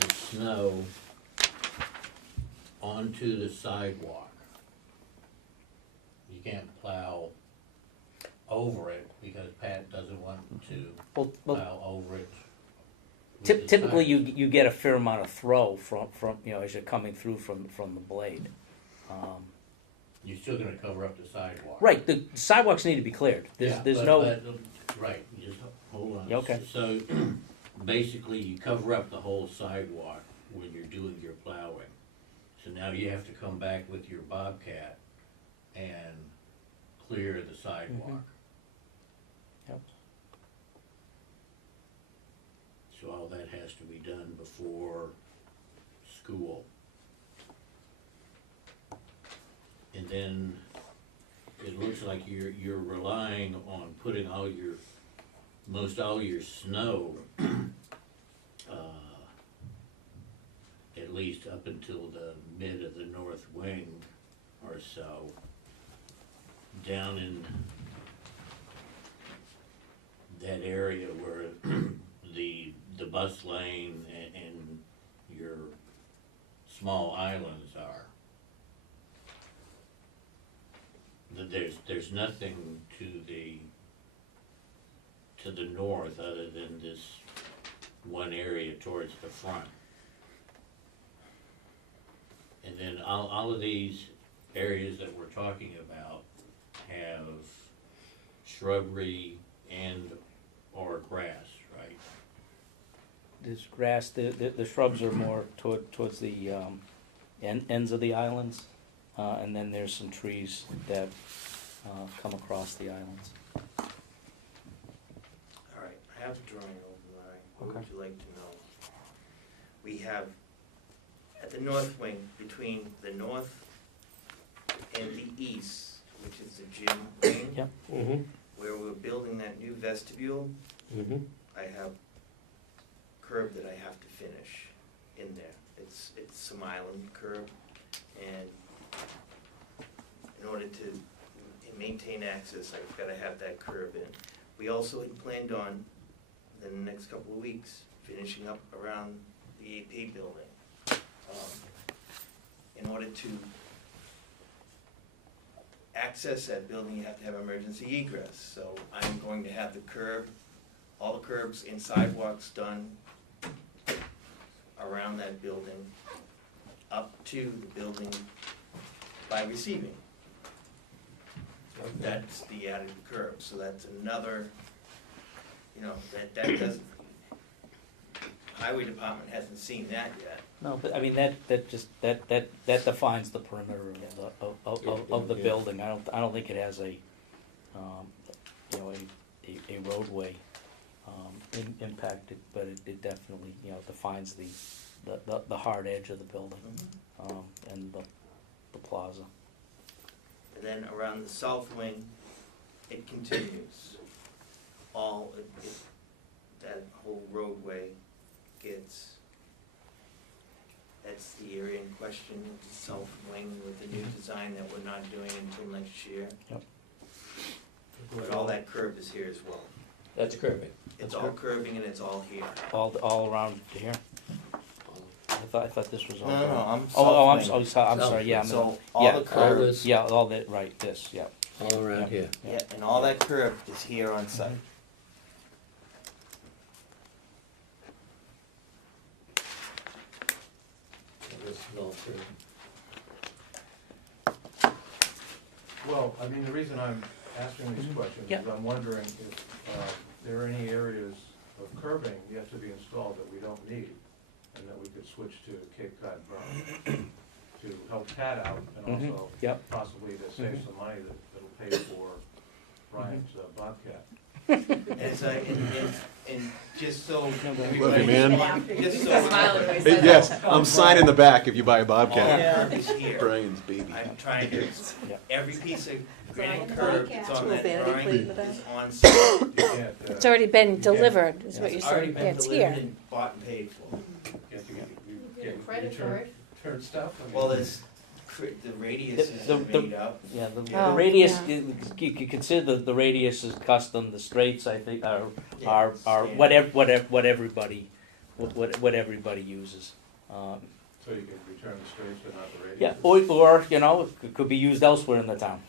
the snow onto the sidewalk. You can't plow over it because Pat doesn't want to Well, plow over it. with the typically sidewalk. you get a fair amount of throw from, you know, as you're coming through from the blade. You're still gonna cover up the sidewalk. Right, the sidewalks need to be cleared. Yeah, There's but- no, right, just hold on. Yeah, okay. So, basically, you cover up the whole sidewalk when you're doing your plowing. So now you have to come back with your Bobcat and clear the sidewalk. Yep. So all that has to be done before school. then it looks like you're relying on putting most all your snow, at least up until the mid of the north wing or so, down in that area where the bus lane and your small islands are. There's nothing to the north other than this one area towards the front. And then all of these areas that we're talking about have shrubbery and or grass, right? There's grass, the shrubs are more towards the ends of the islands, and then there's some trees that come across the islands. All right, I have a drawing over, Larry. What would Okay. you like to know? We have, at the north wing, between the north and the east, which is the gym wing, Yep. Mm-hmm, where we're building that new vestibule, mm-hmm. I have curb that I have to finish in there. It's some island curb, and in order to maintain access, I've gotta have that curb in. We also had planned on, in the next couple of weeks, finishing up around the AP building. In order to access that building, you have to have emergency egress. So I'm going to have the curb, all the curbs and sidewalks done around that building, up to the building by receiving. That's the added curb, so that's another, that doesn't, highway department hasn't seen that yet. No, but I mean, that defines the perimeter of the Yeah. building. I don't think it has a roadway impact, but it definitely, defines the hard edge of the building, and the plaza. And then around the south wing, it continues. That whole roadway gets, that's the area in question, the south wing with the new design that we're not doing until next year. Yep. But all that curb is here as well. That's curbing. It's all curbing and it's all here. All around here. I thought this was all. No, I'm south wing. I'm sorry. Yeah. So yeah, all the curb, yeah, all that. Right. This. Yeah. All around here. yeah, and all that curb is here on site. This is all through. Well, I mean, the reason I'm asking these questions Yeah. is I'm wondering if there are any areas of curbing yet to be installed that we don't need, and that we could switch to Cape Cod berm to help Pat out, and also Yep. possibly to save some money that'll pay for Brian's Bobcat. And just so. Love you, man. Just so. Smile when we said Yes, that. I'm signing the back if you buy a All Bobcat. the curb is here. Brian's baby. I'm trying to, Yeah. every piece of granite Like a curb Bobcat. that's on Little that vanity drawing plate in the back. is on site. You can't, It's already been can't- delivered, is what you're It's already saying. Yeah, been it's delivered here. and bought and paid for. you Get credit for it. turn stuff? I mean- Well, the radius is The- made up. Yeah. The Oh, radius. yeah. You could consider the radius is custom. The straights, I think, are standard. what everybody uses. So you can return the straights but not the radius? Yeah. Or it could be used elsewhere in the town.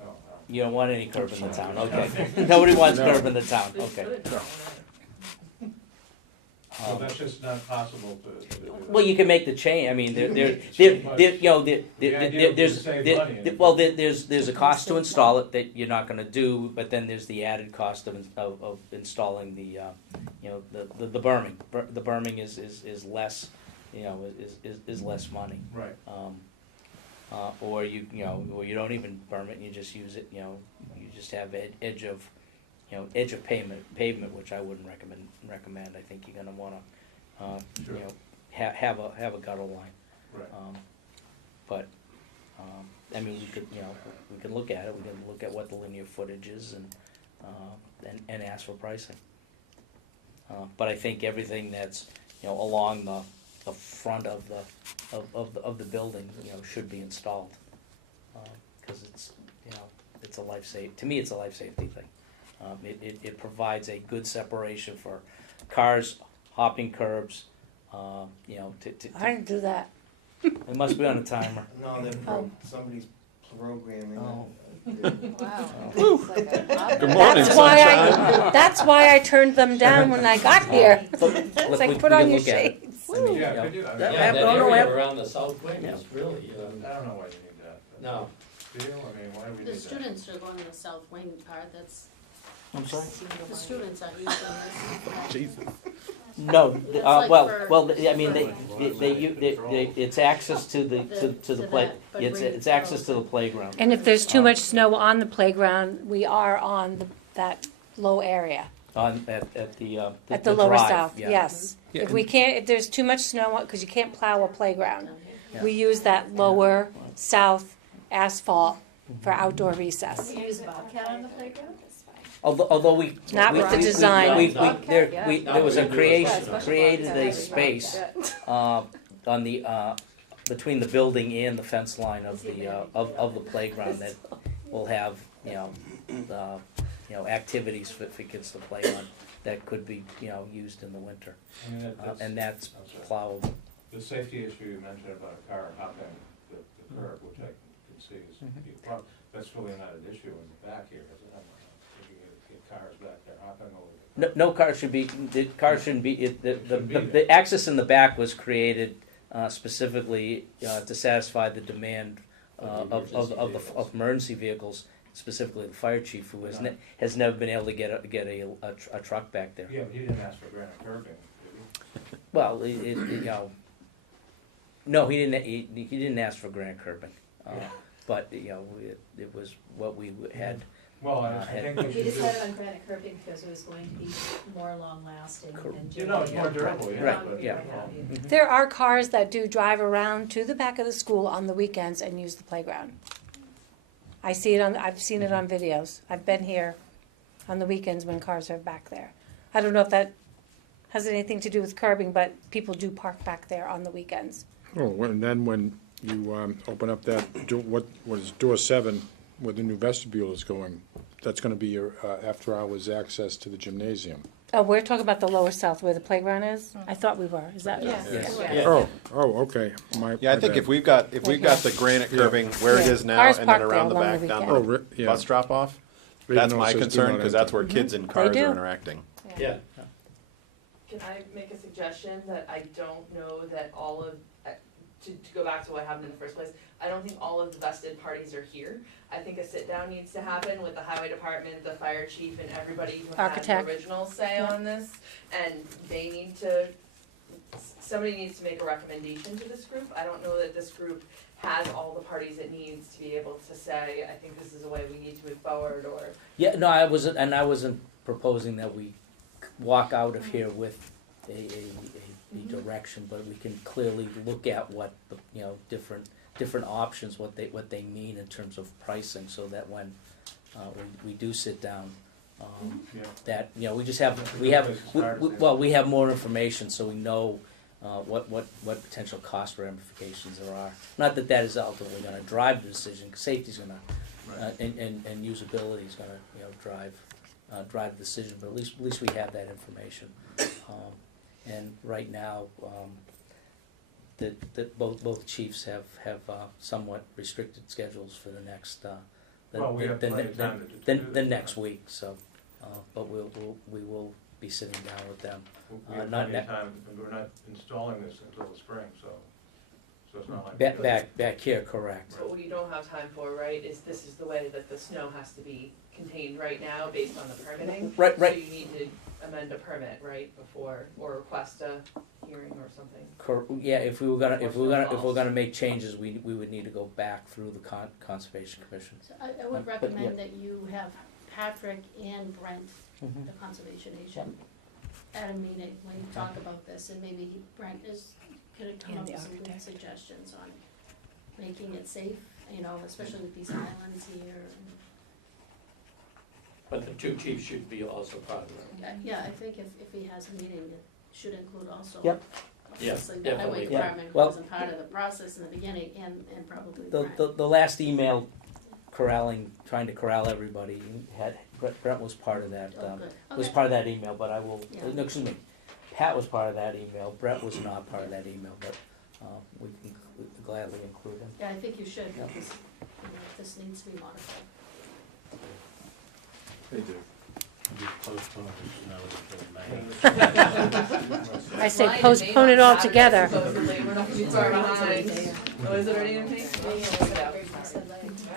Oh, wow. You don't want any curb in the town, okay? Nobody wants curb in the town, This okay. good. So that's just not possible to do? Well, you can make the change. I mean, there's a cost to install it that you're not going to do, but then there's the added cost of installing the the berming. The berming is less, is less money. Right. Or you don't even berm it, and you just use it. You just have edge of pavement, which I wouldn't recommend. I think you're gonna wanna, Sure. have a gutter line. Right. But I mean, we could, we can look at it, we can look at what the linear footage is and ask for pricing. But I think everything that's, along the front of the building, should be installed. Cause it's, it's a to me, it's a life safety thing. It provides a good separation for cars, hopping curbs, I didn't do that. it must be on a timer. No, they're somebody's programming Oh. it. Wow. Good morning, That's why I turned them down when I got here. Look, It's we like, put can on your look at it. shades. I mean, Yeah, could you? I mean, Yeah, Yeah, that no, no, area I- around the south wing Yeah. is really, I don't know why you need that. no. Do you? I mean, why do we need The that? students are going to the south wing part, that's, I'm sorry? the students are using this. Jesus. No, It's like for- I mean, it's access to the To play, that, but it's raised access to the roads. playground. And if there's too much snow on the playground, we are on that low area. At At the lower drive, south, yeah. yes. Yeah, If there's too much snow, because you can't plow a playground, Yeah. we use that lower south asphalt for outdoor recess. We use Bobcat on the playground? Although we. Not we- with the we- design. There was a creation, Yeah, created special a bobcat. space, on the, between the building and the fence line of the playground that will have, activities for kids to play on that could be, used in the winter. I mean, And that's I'm sorry. plowable. The safety issue you mentioned about a car hopping the curb, which I can see is, that's really not an issue in the back here, is it? If you get cars back there hopping over the. No car should be, the car shouldn't be, Shouldn't be there. the access in the back was created specifically to satisfy the demand of emergency vehicles, specifically the fire chief, who has never been able to get a truck back there. Yeah, but he didn't ask for granite curbing, did he? Well, no, he didn't ask for granite curbing, Yeah. but, it was what we had. Well, I think we We should do. decided on granite curbing because it was going to be more long lasting and. You know, it's more durable, yeah. Right, but, yeah. There are cars that do drive around to the back of the school on the weekends and use the playground. I've seen it on videos. I've been here on the weekends when cars are back there. I don't know if that has anything to do with curbing, but people do park back there on the weekends. Oh, and then when you open up that, what is door 7, where the new vestibule is going, that's gonna be your after-hours access to the gymnasium. Oh, we're talking about the lower south where the playground is? I thought we were. Is that? Yes. Oh, okay. Yeah, I think if we've got the granite curbing where it is now Cars and then park around the there along back the down weekend. the Oh, yeah. bus drop off, Even that's though it my says do concern, not because that's enter. where kids and cars do. are interacting. Yeah, Can I make a suggestion that I don't know that all of, to go back to what happened in the first place, I don't think all of the vested parties are here. I think a sit-down needs to happen with the highway department, the fire chief, and everybody who had Architect. the original say on this. And they need to, somebody needs to make a recommendation to this group. I don't know that this group has all the parties it needs to be able to say, I think this is a way we need to move forward, or. Yeah, no, I wasn't proposing that we walk out of here with a direction, but we can clearly look at what the, different options, what they mean in terms of pricing, so that when we do sit down, Yeah. that, we have more information, so we know what potential cost ramifications there are. Not that is ultimately gonna drive the decision, 'cause safety's gonna, and usability is gonna, drive the decision, but at least we have that information. And right now, both chiefs have somewhat restricted schedules for the next, Well, we have plenty of time to do the this, next right? week, so, but we will be sitting down with them. We have not plenty of ne- time, and we're not installing this until the spring, so it's not like. Back here, correct. But what you don't have time for, right, is this is the way that the snow has to be contained right now based on the permitting. Right. So you need to amend a permit, right, before, or request a hearing or something. Yeah, if we were gonna make changes, we would need to go back through the Conservation Commission. So I But, would yeah. recommend that you have Patrick and Brent, Mhm. the conservation agent, at a meeting when you talk about this, and maybe Brent could come And up the with some good architect. suggestions on making it safe you know, especially with these islands here. But the two chiefs should be also part of that. Yeah, I think if he has a meeting, it should include also. Yep. Yeah, Obviously, the highway definitely. department Yeah. Well- wasn't part of the process in the beginning, and probably The, Brian. the last email trying to corral everybody, Brent was part of that, Oh, good. was Okay. part of that email, but I will, Yeah. no, excuse me, Pat was part of that email, Brent was not part of that email, but, we can gladly include him. Yeah, I think you should, Yeah. because, this needs to be modified. They do. Just postpone the snow until May. I say postpone it all together. Supposedly, we're not gonna be far behind. Oh, is it already in May?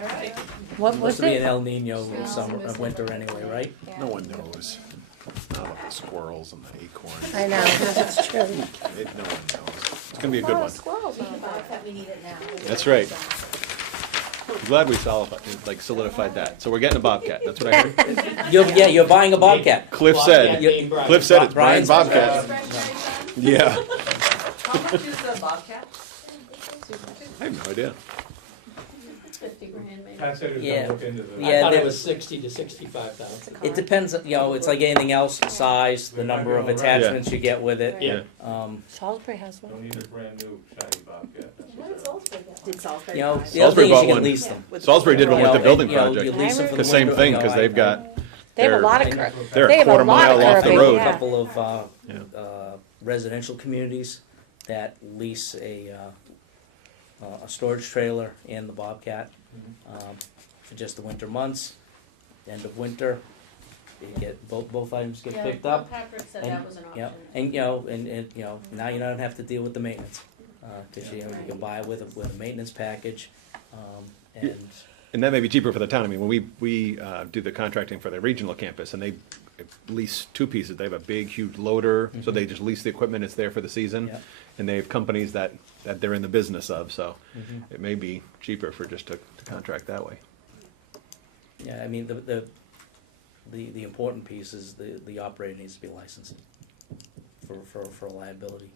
Alright. What Must was be an it? El Nino summer, winter anyway, right? Yeah. No one knows. Not about the squirrels and the acorns. I know, that's true. No one knows. It's gonna be a good one. Squirrels on the back. We need it now. That's right. I'm glad we solidified that. So we're getting a Bobcat. That's what I heard. You're buying a Bobcat. Cliff Bobcat said. named Brian. Cliff said it's Brian's Brian's Bobcat. Yeah. How much is the Bobcat? I have no idea. 50 grand maybe. Pat said he was Yeah. gonna look into the. Yeah, I thought there- it was 60 to 65,000. It depends, it's like anything else, the size, the number of attachments you get with it. Yeah. Salisbury has Don't one. need a brand new shiny Bobcat. That's What what is that Salisbury got? Did Salisbury? You know, buy? the other Salisbury thing is bought you can one. lease them. Salisbury did one with the building You project. lease them for The same winter, thing, you know, because they've got, They have a They're- lot of they're They a have a quarter lot of mile off the curving, road. A yeah. couple of residential communities that lease a storage trailer and the Bobcat for just the winter months. End of winter, you get both items get Yeah, picked up. Patrick said and- that was an Yeah, option. and now you don't have to deal with the maintenance, because you can buy it with a maintenance package, and and that may be cheaper for the town. I mean, when we do the contracting for the regional campus, and they lease two pieces. They have a big, huge loader, so they just lease the equipment. It's there for the season, Yeah. and they have companies that they're in the business of. So Mhm. it may be cheaper for just to contract that way. yeah, I mean the important piece is the operator needs to be licensed for liability.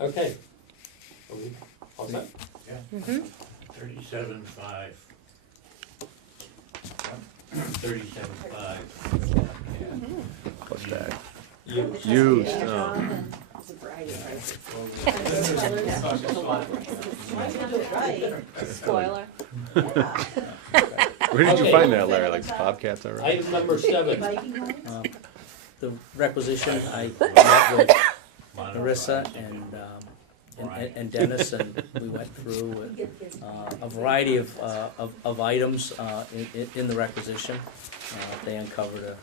Okay. Are we all set? Mm-hmm. 37.5. 37.5. Plus tag. Used. Used. Yeah. Oh. It's a variety of prices. Spoiler. Where did you Okay. find that, Larry? Like Bobcats already? Item number 7. The requisition, I met with Marissa and Dennis, and we went through a variety of items in the requisition. They uncovered a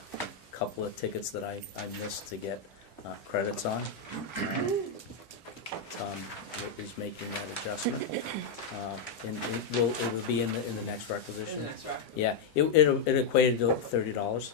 couple of tickets that I missed to get credits on. Tom is making that adjustment, and it will be in the next requisition. Yeah, it equated to $30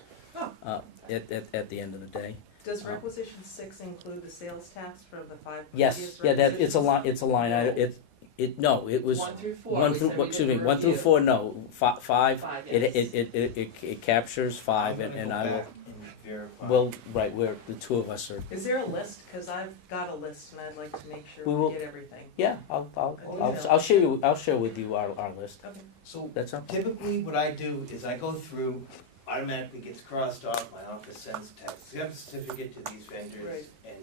at the end of the day. Does requisition 6 include the sales tax from the 5 Yes, previous yeah, that, it's a requisitions? line, it was. 1 through 4. 1 we through, said we did excuse me, the 1 through review. 4, no, 5, Five, yes. it captures 5, I'm gonna and go I will, back and verify. well, right, the two of us are, Is there a list? Because I've got a list and I'd like to make sure We will- we get everything. yeah, I'll share with you our list, Okay. So that's all. typically what I do is I go through, automatically gets crossed off, my office sends text, accept certificate to these vendors, Right. and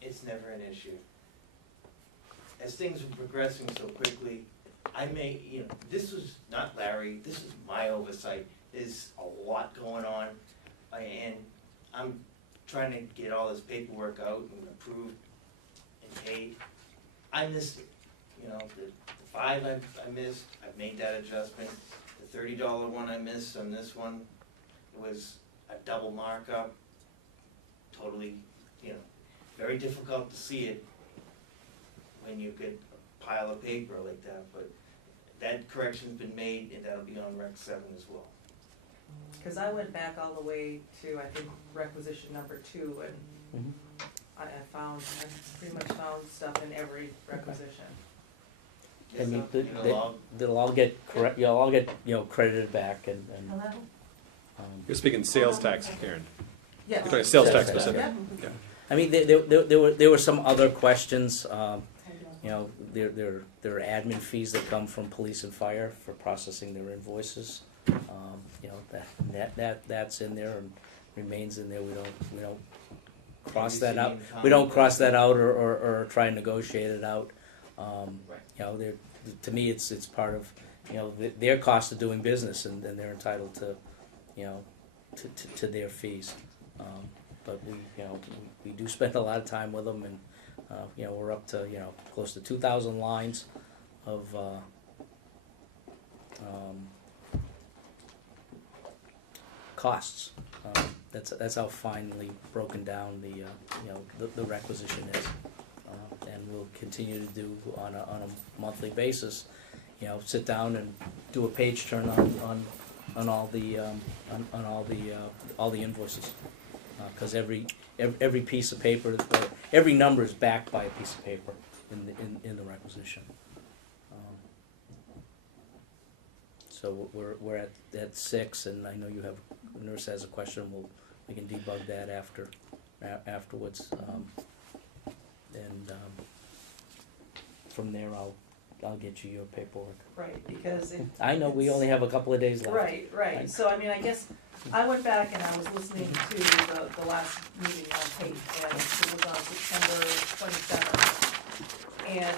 it's never an issue. As things are progressing so quickly, I may, this was not Larry, this is my oversight, there's a lot going on, and I'm trying to get all this paperwork out and approved and paid. I missed it, the 5 I missed, I've made that adjustment. The $30 one I missed on this one was a double markup. Totally, very difficult to see it when you get a pile of paper like that, but that correction's been made and that'll be on Rec 7 as well. Because I went back all the way to, I think, requisition number 2, and Mhm. I pretty much found stuff in every requisition. I mean, So, they'll all get correct, you'll all get, credited back, and, Hello? You're speaking sales tax, Karen. Yes. You're talking sales tax Sales tax, specific. Yeah. I mean, there were some other questions, you know, there are admin fees that come from police and fire for processing their invoices. You know, that's in there and remains in there. We don't cross that out. We don't cross that out or try and negotiate it out. You know, to me, it's part of, you know, their cost of doing business, and they're entitled to, you know, to their fees. But we do spend a lot of time with them, and you know, we're up to, you know, close to 2,000 lines of costs. That's how finely broken down the you know, the requisition is, and we'll continue to do on a monthly basis. You know, sit down and do a page turn on all the all the invoices, because every piece of paper, every number is backed by a piece of paper in the requisition. So we're at 6, and I know you have, the nurse has a question. We can debug that afterwards, and from there I'll get you your paperwork. Right, because I know we only have a couple of days left. Right, so I mean, I guess, I went back and I was listening to the last meeting on tape, and it was on September 27th. And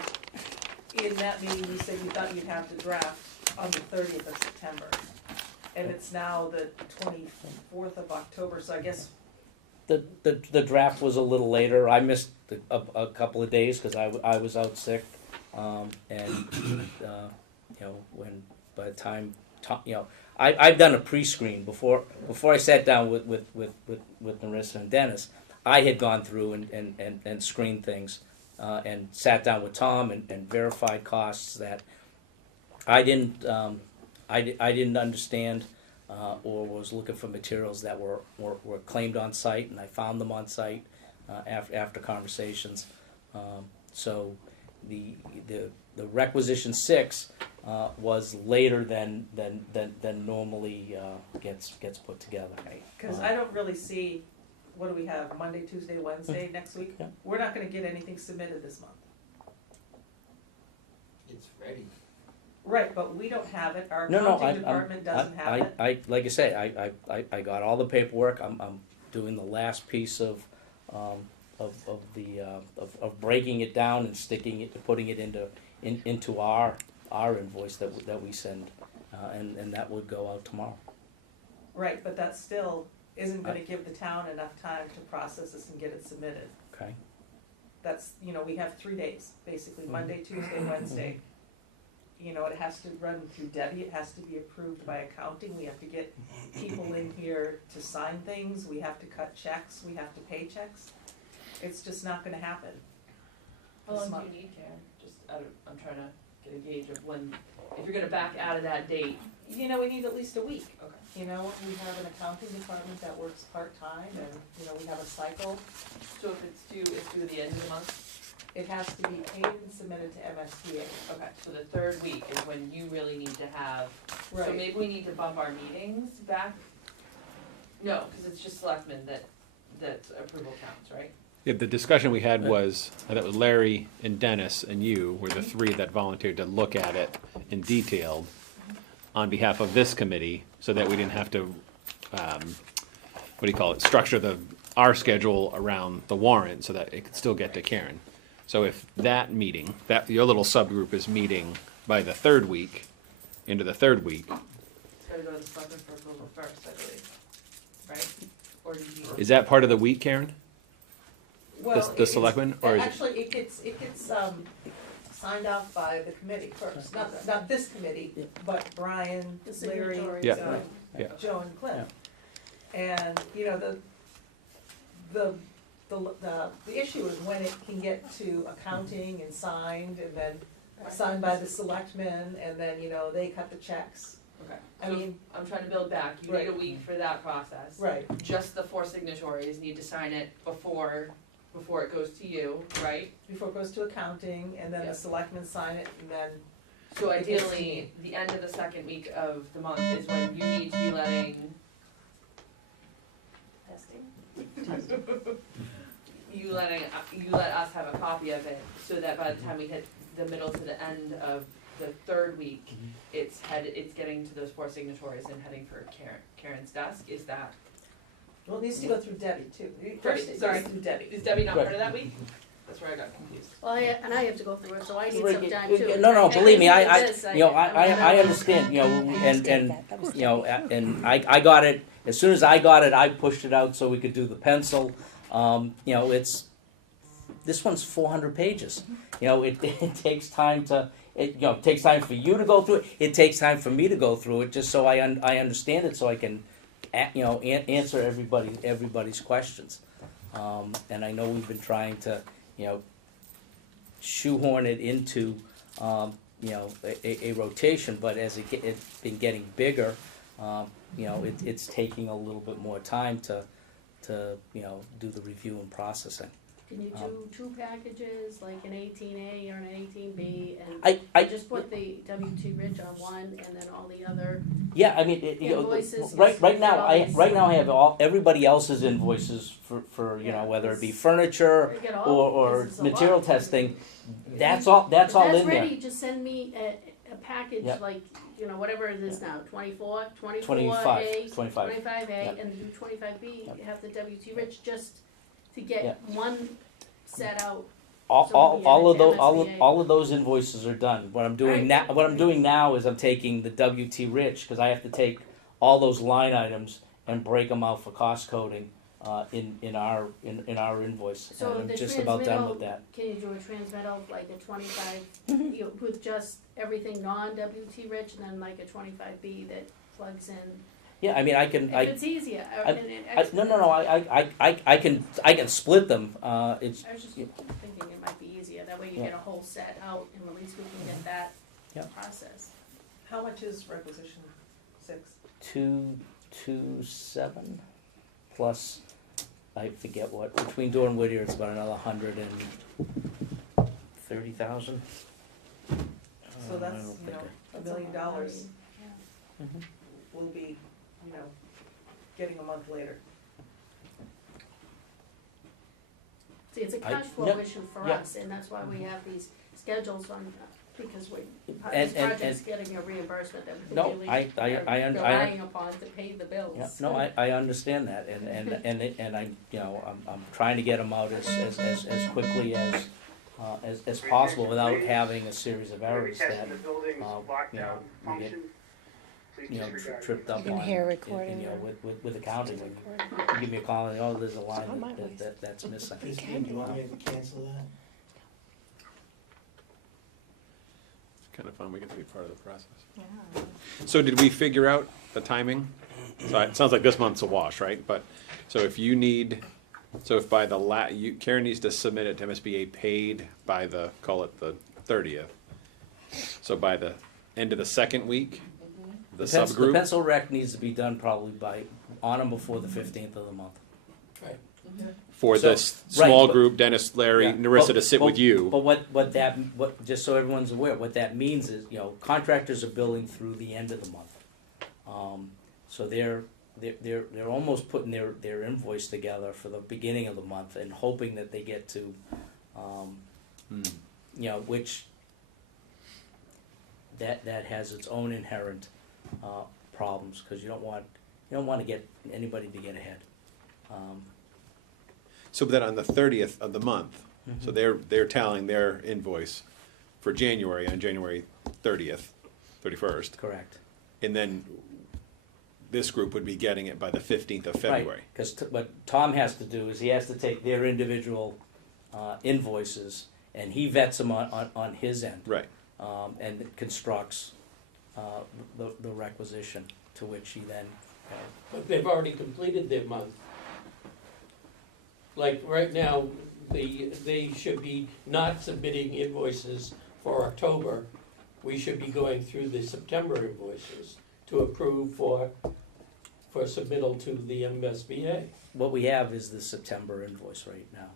in that meeting, you said you thought you'd have to draft on the 30th of September. And it's now the 24th of October, so I guess. The draft was a little later. I missed a couple of days because I was out sick, and you know, when by the time, you know, I've done a pre-screen before I sat down with Narissa and Dennis. I had gone through and screened things, and sat down with Tom and verified costs that I didn't understand, or was looking for materials that were claimed on site, and I found them on site after conversations. So the requisition 6 was later than normally gets put together. Because I don't really see, what do we have, Monday, Tuesday, Wednesday next week? Yeah. We're not gonna get anything submitted this month. It's ready. Right, but we don't have it, our No, accounting department doesn't have it. I like I say, I got all the paperwork. I'm doing the last piece of breaking it down and putting it into our invoice that we send, and that would go out tomorrow. Right, but that still isn't gonna give the town enough time to process this and get it submitted. Okay. That's, you know, we have 3 days, basically, Mm-hmm. Monday, Tuesday, Wednesday. You know, it has to run through Debbie, it has to be approved by accounting, we have to get people in here to sign things, we have to cut checks, we have to pay checks. It's just not gonna happen. How long do you need, Karen? Just I'm trying to get a gauge of when, if you're gonna back out of that date. You know, we need at least a week. Okay. You know, we have an accounting department that works part-time, and, you know, we have a cycle. So if it's due at the end of the month? It has to be paid and submitted to MSBA. Okay, so the 3rd week is when you really need to have, so Right. maybe we need to bump our meetings back? No, because it's just selectmen that approval counts, right? Yeah, the discussion we had was, that was Larry and Dennis and you were the 3 that volunteered to look at it in detail on behalf of this committee, so that we didn't have to, structure our schedule around the warrant, so that it could still get to Karen. So if that meeting, that your little subgroup is meeting by the 3rd week, into the 3rd week, It's gotta go to the selectmen for approval first, I believe, right? Or do you? is that part of the week, Karen? Well, The selectmen, or is it? Actually, it gets signed off by the committee first, not this committee, but Brian, The Larry, signatories. Yeah. Yeah. Joe and Cliff. And, you know, the issue is when it can get to accounting and signed, and then signed by the selectmen, and then, you know, they cut the checks. Okay, I so mean, I'm trying to build back, you need a Right. week for that process. right, Just the 4 signatories need to sign it before it goes to you, right? before it goes to accounting, and then Yeah. the selectmen sign it, and then, So It gets to ideally, the end of the 2nd week of the month is when you need to be letting. Testing? You let us have a copy of it, so that by the time we hit the middle to the end of the third week, it's getting to those 4 signatories and heading for Karen's desk, is that? Well, it needs to go through Debbie too. Right, First, it sorry. goes through Debbie. Is Debbie not Right. part of that week? That's where I got confused. Well, and I have to go through it, so I need some time too. No, believe me, I This, you know, I I understand, you know, and, you know, and I got it, as soon as I got it, I pushed it out so we could do the pencil. You know, this one's 400 pages. You know, it takes time to, it takes time for you to go through it. It takes time for me to go through it, just so I understand it, so I can, answer everybody's questions. And I know we've been trying to, shoehorn it into, a rotation, but as it's been getting bigger, it's taking a little bit more time to do the review and processing. Can you do 2 packages, like an 18A or an 18B, and I just put the WT Rich on one, and then all the other? Yeah, I mean, Invoices, right now, always- I have everybody else's invoices for whether it be furniture I get all, or this is a material lot. testing. That's all If in that's there. ready, just send me a package, Yep. like, whatever it is now, 24, 25, 24A, 25. 25A, Yep. and do 25B, Yep. have the WT Rich, just to get Yep. one set out. All, So all, we all have of it those, to MSBA. all of those invoices are done. What I'm doing now, is I'm taking the WT Rich, because I have to take all those line items and break them out for cost coding in our invoice. So And I'm the just about done transmittal, with that. can you do a transmittal, like a 25, with just everything non-WT Rich, and then like a 25B that plugs in? Yeah, I mean, I can. If it's easier, and No. I can split them. It's. I was just thinking it might be easier, that way you get a whole set out, and at least we can get that Yeah. process. How much is requisition 6? 227 plus, I forget what, between Door and Whittier, it's about another 130,000. So that's, $1 million Mhm. will be, getting a month later. See, it's a I- cash flow yep, issue for yep. us, and that's why we have these schedules on, because this And- project's getting a reimbursement that we're No, really I relying upon to pay the bills. Yeah, no, I understand that, and I'm trying to get them out as quickly as possible without having a series of errors that, we get, tripped up on. You can hear recording. With accounting, when you give me a call and, there's a line that's missing. Christine, do you want me to cancel that? It's kind of fun, we get to be part of the process. So did we figure out the timing? So it sounds like this month's a wash, right? But, so if you need, so if by the Karen needs to submit it to MSBA paid by call it the 30th. So by the end of the second week, the The subgroup? pencil rec needs to be done probably on or before the 15th of the month. Right. For So- this small right, but- group, Dennis, Larry, Yeah, Narissa, but- to sit but- with you. But what, just so everyone's aware, what that means is, contractors are billing through the end of the month. So they're almost putting their invoice together for the beginning of the month and hoping that they get to, which that has its own inherent problems, because you don't want to get anybody to get ahead. So then on the 30th of the month, so they're tallying their invoice for January on January 30th, 31st. Correct. And then this group would be getting it by the 15th of February. Because what Tom has to do is he has to take their individual invoices and he vets them on his end. Right. And constructs the requisition, to which he then. But they've already completed their month. Like, right now, they should be not submitting invoices for October. We should be going through the September invoices to approve for submittal to the MSBA. What we have is the September invoice right now.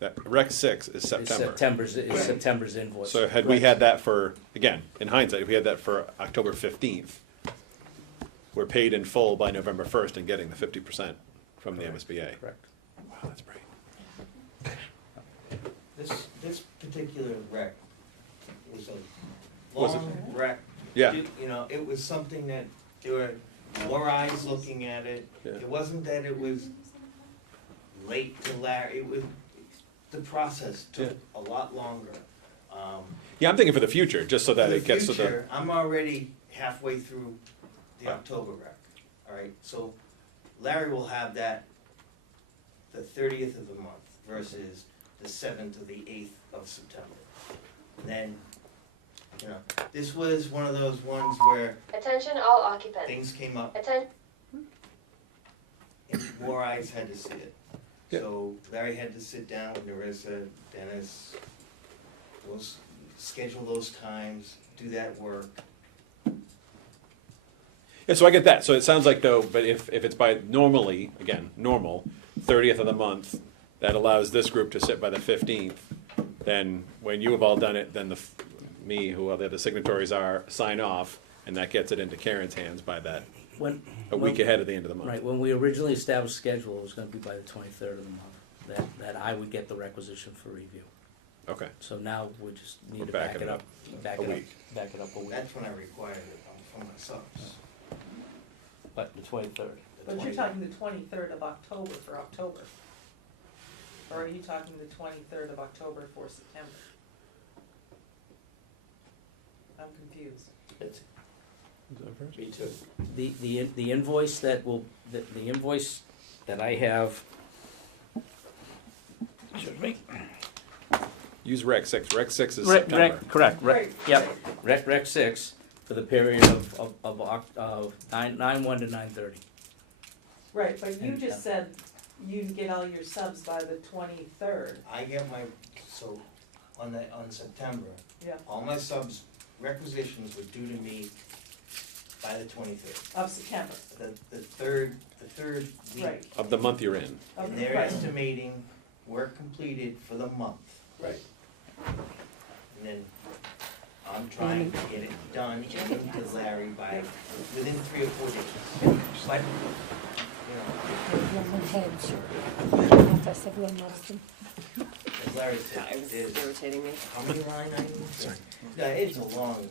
That Rec 6 is September. September's invoice. So had we had that for, again, in hindsight, if we had that for October 15th, we're paid in full by November 1st and getting the 50% from the MSBA. Correct. Wow, that's great. This particular rec, was a Was it? long rec. Yeah. You know, it was something that there were more eyes looking at it. Yeah. It wasn't that it was late to Larry, it was, the process took a lot longer. Yeah, I'm thinking for the future, just so that it gets to the. future, I'm already halfway through the October rec, all right? So Larry will have that the 30th of the month versus the 7th or the 8th of September. And then, you know, this was one of those ones where Attention all occupants. things came up Atten- and more eyes had to see it. Yeah. So Larry had to sit down with Narissa, Dennis, schedule those times, do that work. Yeah, so I get that. So it sounds like though, but if it's by normally, again, normal, 30th of the month, that allows this group to sit by the 15th, then when you have all done it, then me, who the other signatories are, sign off, and that gets it into Karen's hands by that, a week ahead of the end of the month. Right, when we originally established schedule, it was gonna be by the 23rd of the month, that I would get the requisition for review. Okay. So now we just need We're to back backing it up, back a it up, week. back it up a week, That's when I required it from my subs. but the 23rd. But you're talking the 23rd of October for October? Or are you talking the 23rd of October for September? I'm confused. Me too. The invoice that will, the invoice that I have, should be, Use Rec 6. Rec 6 is September. correct, Right, yep, right. Rec 6 for the period of 9/1 to 9/30. Right, but you And, just said you'd get all your subs by the 23rd. I get my, so on September, Yeah. all my subs requisitions were due to me by the 23rd. Of September. The third week. Right. Of the month you're in. And they're Right. estimating work completed for the month. Right. And then I'm trying to get it done into Larry by, within 3 or 4 days. But, you know, as Larry said, It was there's irritating me. how many line items? Yeah, it's a long,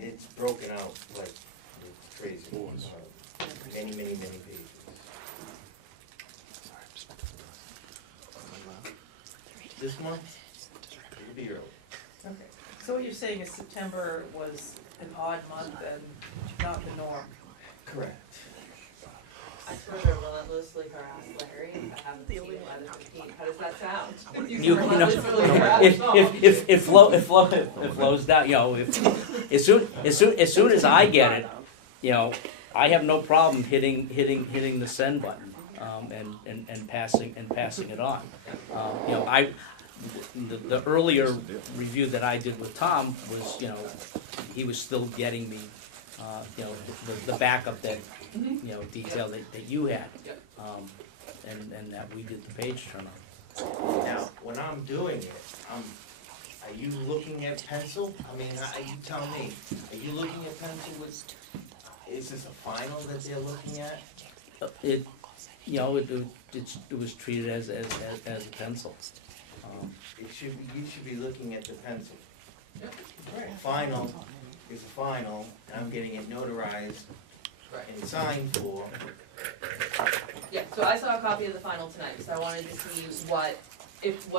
it's broken out like, it's crazy. Many, many, many pages. This month, it'll be early. Okay, so what you're saying is September was an odd month and not the norm? Correct. I swear to relentlessly harass Larry, I haven't seen it by the 15th, how does that sound? You know, Relentlessly harass it flows down, you know, as soon as I get it, you know, I have no problem hitting the send button, and passing it on. You know, the earlier review that I did with Tom was, you know, he was still getting me, you know, the backup that, you know, detail that you had, and that we did the page turn Now, when I'm doing it, are you looking at pencil? I mean, you tell me, are you looking at pencil with, is this a final that they're looking at? It, you know, it was treated as a pencil. You should be looking at the pencil. Yep. Final is a final, and I'm getting it notarized and signed for. Yeah, so I saw a copy of the final tonight, so I wanted to see what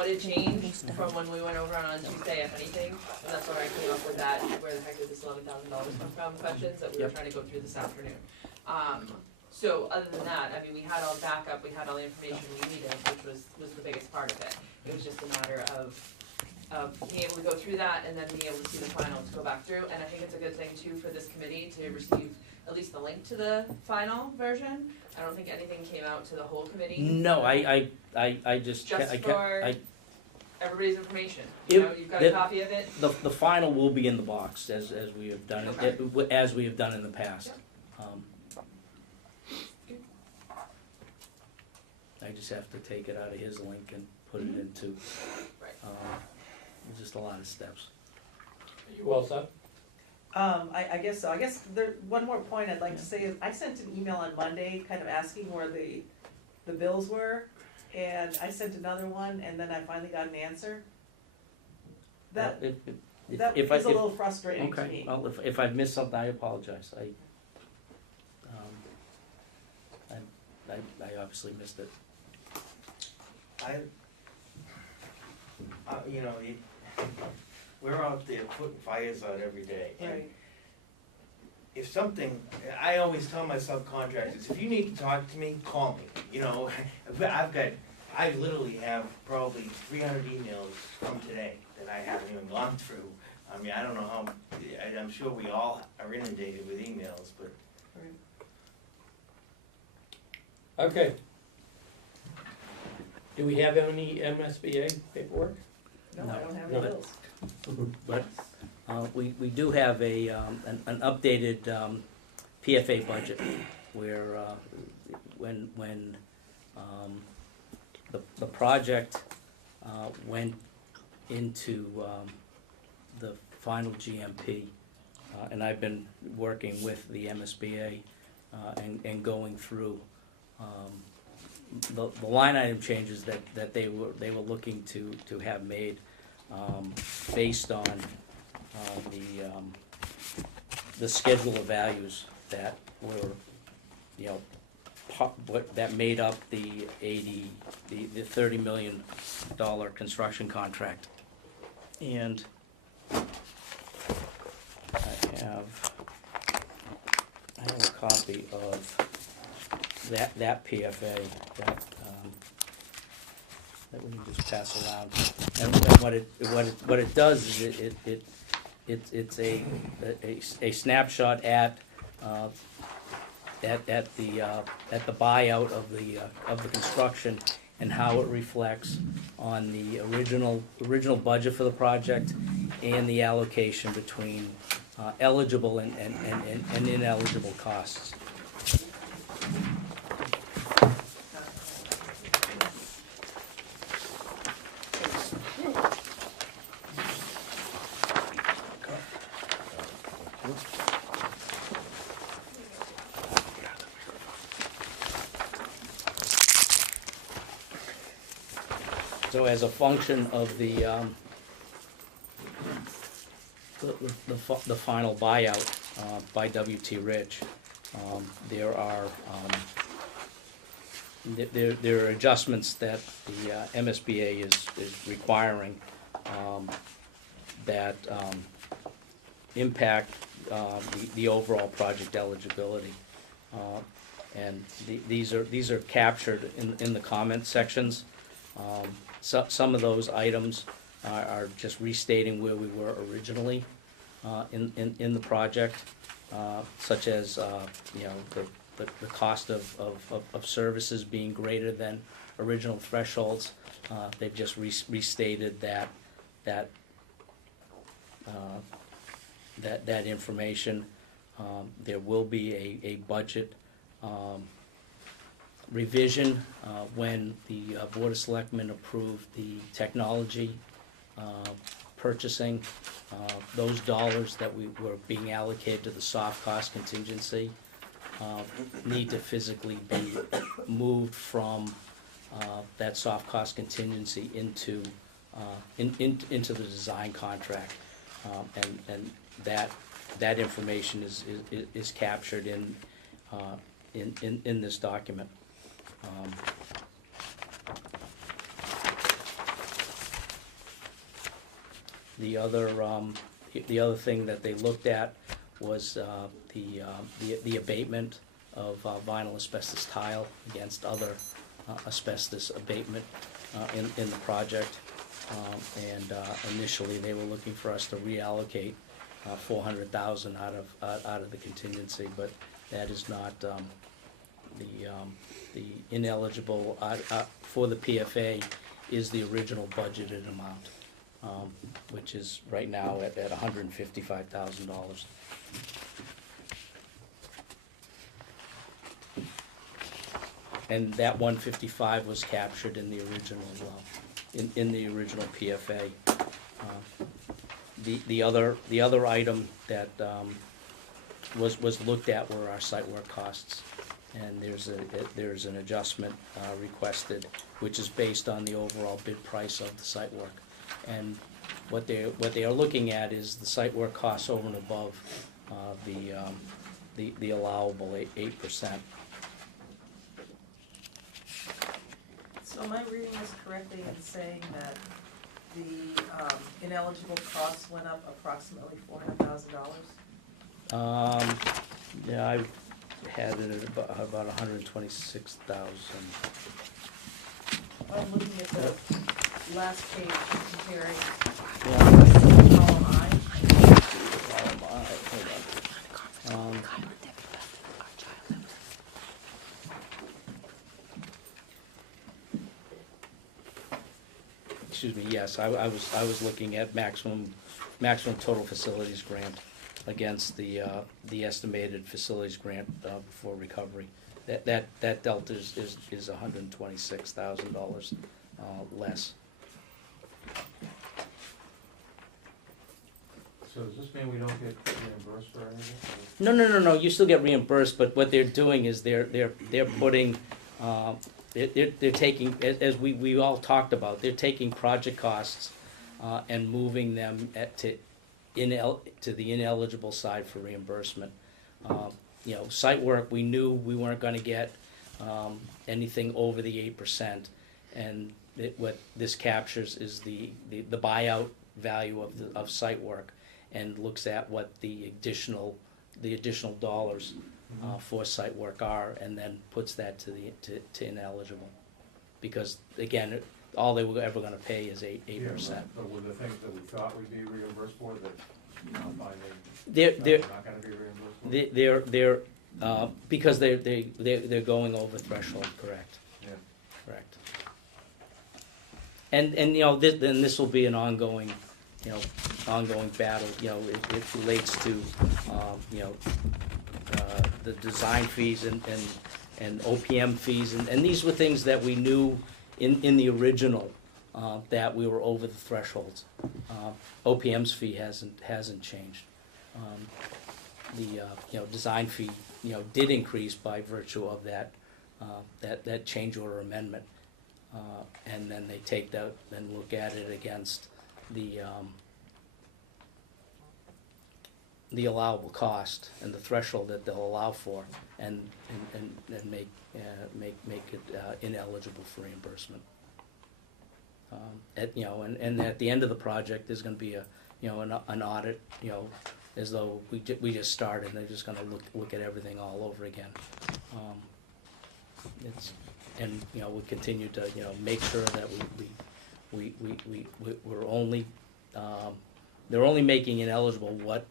had changed from when we went over on Tuesday, if anything. And that's where I came up with that, where the heck did this $11,000 come from questions that we were trying to go through this afternoon. So other than that, I mean, we had all the backup, we had all the information we needed, which was the biggest part of it. It was just a matter of being able to go through that and then being able to see the final to go back through. And I think it's a good thing too for this committee to receive at least the link to the final version. I don't think anything came out to the whole committee. No, I just. Just I for everybody's information, It- you know, you've got a the- copy of it? The final will be in the box as we have done it, Okay. as we have done in the past. I just have to take it out of his link and put it into, Right. just a lot of steps. You all set? I guess so. I guess one more point I'd like to say is, I sent an email on Monday kind of asking where the bills were, and I sent another one, and then I finally got an answer. That, That If is I- a little frustrating to Okay, me. well, if I've missed something, I apologize. I obviously missed it. You know, we're out there putting fires out every day. and Right. If something, I always tell my subcontractors, if you need to talk to me, call me, you know. I literally have probably 300 emails from today that I haven't even gone through. I mean, I don't know how, I'm sure we all are inundated with emails, but Okay. Do we have any MSBA paperwork? No, I don't have No. any bills. But we do have an updated PFA budget where when the project went into the final GMP, and I've been working with the MSBA and going through the line item changes that they were looking to have made based on the schedule of values that were, you know, that made up the $30 million construction contract. And I have a copy of that PFA that we can just pass around. And what it does is it's a snapshot at the buyout of the construction and how it reflects on the original budget for the project and the allocation between eligible and ineligible costs. So as a function of the final buyout by W.T. Rich, there are adjustments that the MSBA is requiring that impact the overall project eligibility. And these are captured in the comment sections. Some of those items are just restating where we were originally in the project, such as you know, the cost of services being greater than original thresholds. They've just restated that information. There will be a budget revision when the Board of Selectmen approved the technology purchasing. Those dollars that we were being allocated to the soft cost contingency need to physically be moved from that soft cost contingency into the design contract. And that information is captured in this document. The other thing that they looked at was the abatement of vinyl asbestos tile against other asbestos abatement in the project. And initially, they were looking for us to reallocate $400,000 out of the contingency, but that is not the ineligible for the PFA is the original budgeted amount, which is right now at $155,000. And that 155 was captured in the original as well, in the original PFA. The other item that was looked at were our site work costs, and there's an adjustment requested, which is based on the overall bid price of the site work. And what they are looking at is the site work costs over and above the allowable 8%. So am I reading this correctly in saying that the ineligible costs went up approximately $400,000? Yeah, I had it at about 126,000. I'm looking at the last page comparing Yeah. column I. Hold on. Excuse me, yes, I was looking at maximum total facilities grant against the estimated facilities grant for recovery. That delta is $126,000 less. So does this mean we don't get reimbursed for anything? No, you still get reimbursed, but what they're doing is they're putting, they're taking, as we all talked about, they're taking project costs and moving them to the ineligible side for reimbursement. You know, site work, we knew we weren't gonna get anything over the 8%, and what this captures is the buyout value of site work, and looks at what the additional dollars for site work are, and then puts that to ineligible. Because again, all they were ever gonna pay is 8%. Yeah, but were the things that we thought we'd be reimbursed for that, you know, finally, They're not gonna be reimbursed for? they're because they're going over threshold, correct? Yeah. Correct. And you know, this will be an ongoing battle. You know, it relates to the design fees and OPM fees, and these were things that we knew in the original that we were over the thresholds. OPM's fee hasn't changed. The design fee did increase by virtue of that change order amendment, and then they take that and look at it against the allowable cost and the threshold that they'll allow for, and make it ineligible for reimbursement. And at the end of the project, there's going to be an audit, as though we just started, and they're just going to look at everything all over again. We continue to make sure that we're only they're only making ineligible what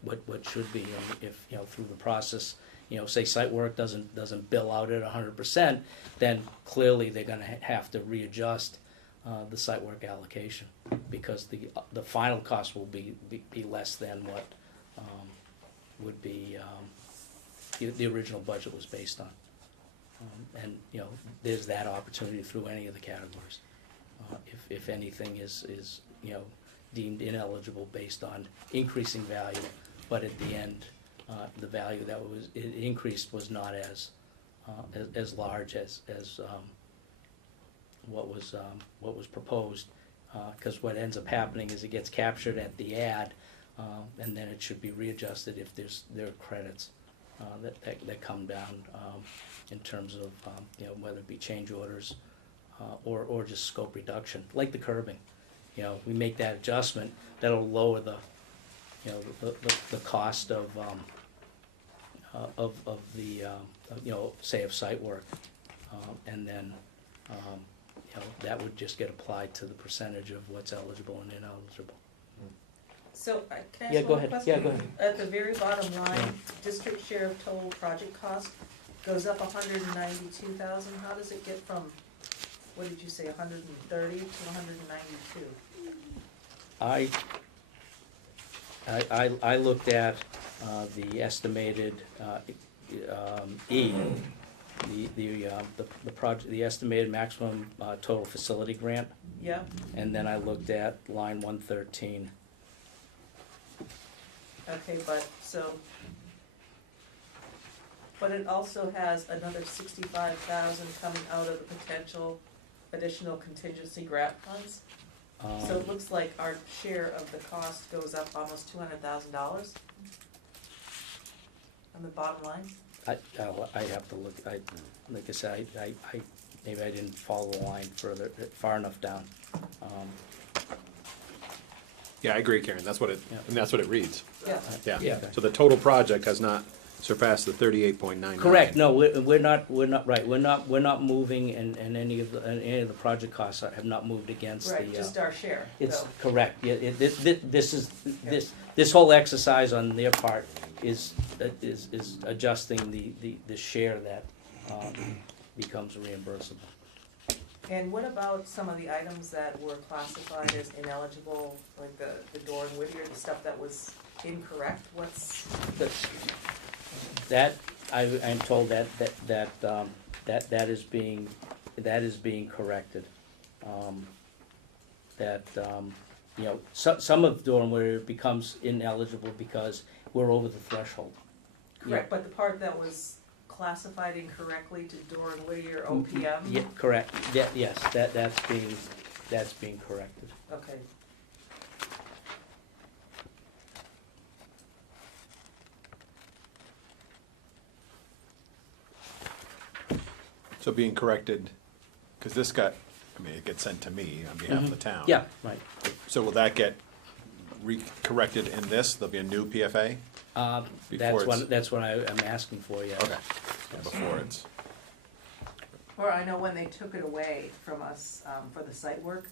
should be. And if through the process, say site work doesn't bill out at 100%, then clearly they're going to have to readjust the site work allocation, because the final cost will be less than what would be the original budget was based on. And there's that opportunity through any of the categories. If anything is deemed ineligible based on increasing value, but at the end, the value that it increased was not as large as what was proposed, because what ends up happening is it gets captured at the ad, and then it should be readjusted if there are credits that come down in terms of whether it be change orders or just scope reduction, like the curbing. We make that adjustment, that'll lower the cost of say of site work, and then that would just get applied to the percentage of what's eligible and ineligible. So, can I Yeah, ask go one ahead. question? Yeah, go ahead. At the very bottom line, district share of total project cost goes up 192,000. How does it get from, what did you say, 130 to 192? I looked at the estimated the estimated maximum total facility grant, Yeah, and then I looked at line 113. okay, but it also has another 65,000 coming out of the potential additional contingency grant funds. So it looks like our share of the cost goes up almost $200,000 on the bottom line. I have to look, like I said, maybe I didn't follow the line far enough down. Yeah, I agree, Karen, that's what it, Yeah. and that's what it reads. Yeah. Yeah, Yeah. so the total project has not surpassed the 38.99. Correct, no, we're not, right, we're not moving, and any of the project costs have not moved against the. Right, just our share, It's so. correct, yeah, this whole exercise on their part is adjusting the share that becomes reimbursable. And what about some of the items that were classified as ineligible, like the door in Whittier, the stuff that was incorrect, what's? That, I'm told that is being corrected. You know, some of Durham where it becomes ineligible because we're over the threshold. Correct, but the part that was classified incorrectly to door in Whittier OPM? Yeah, correct, yes, that's being corrected. Okay. So being corrected, because this got, I mean, it gets sent to me on behalf of the town. Yeah, right. So will that get corrected in this? There'll be a new PFA? Before it's- That's what I'm asking for, yeah. Okay, yeah, before it's, Or I know when they took it away from us for the site work,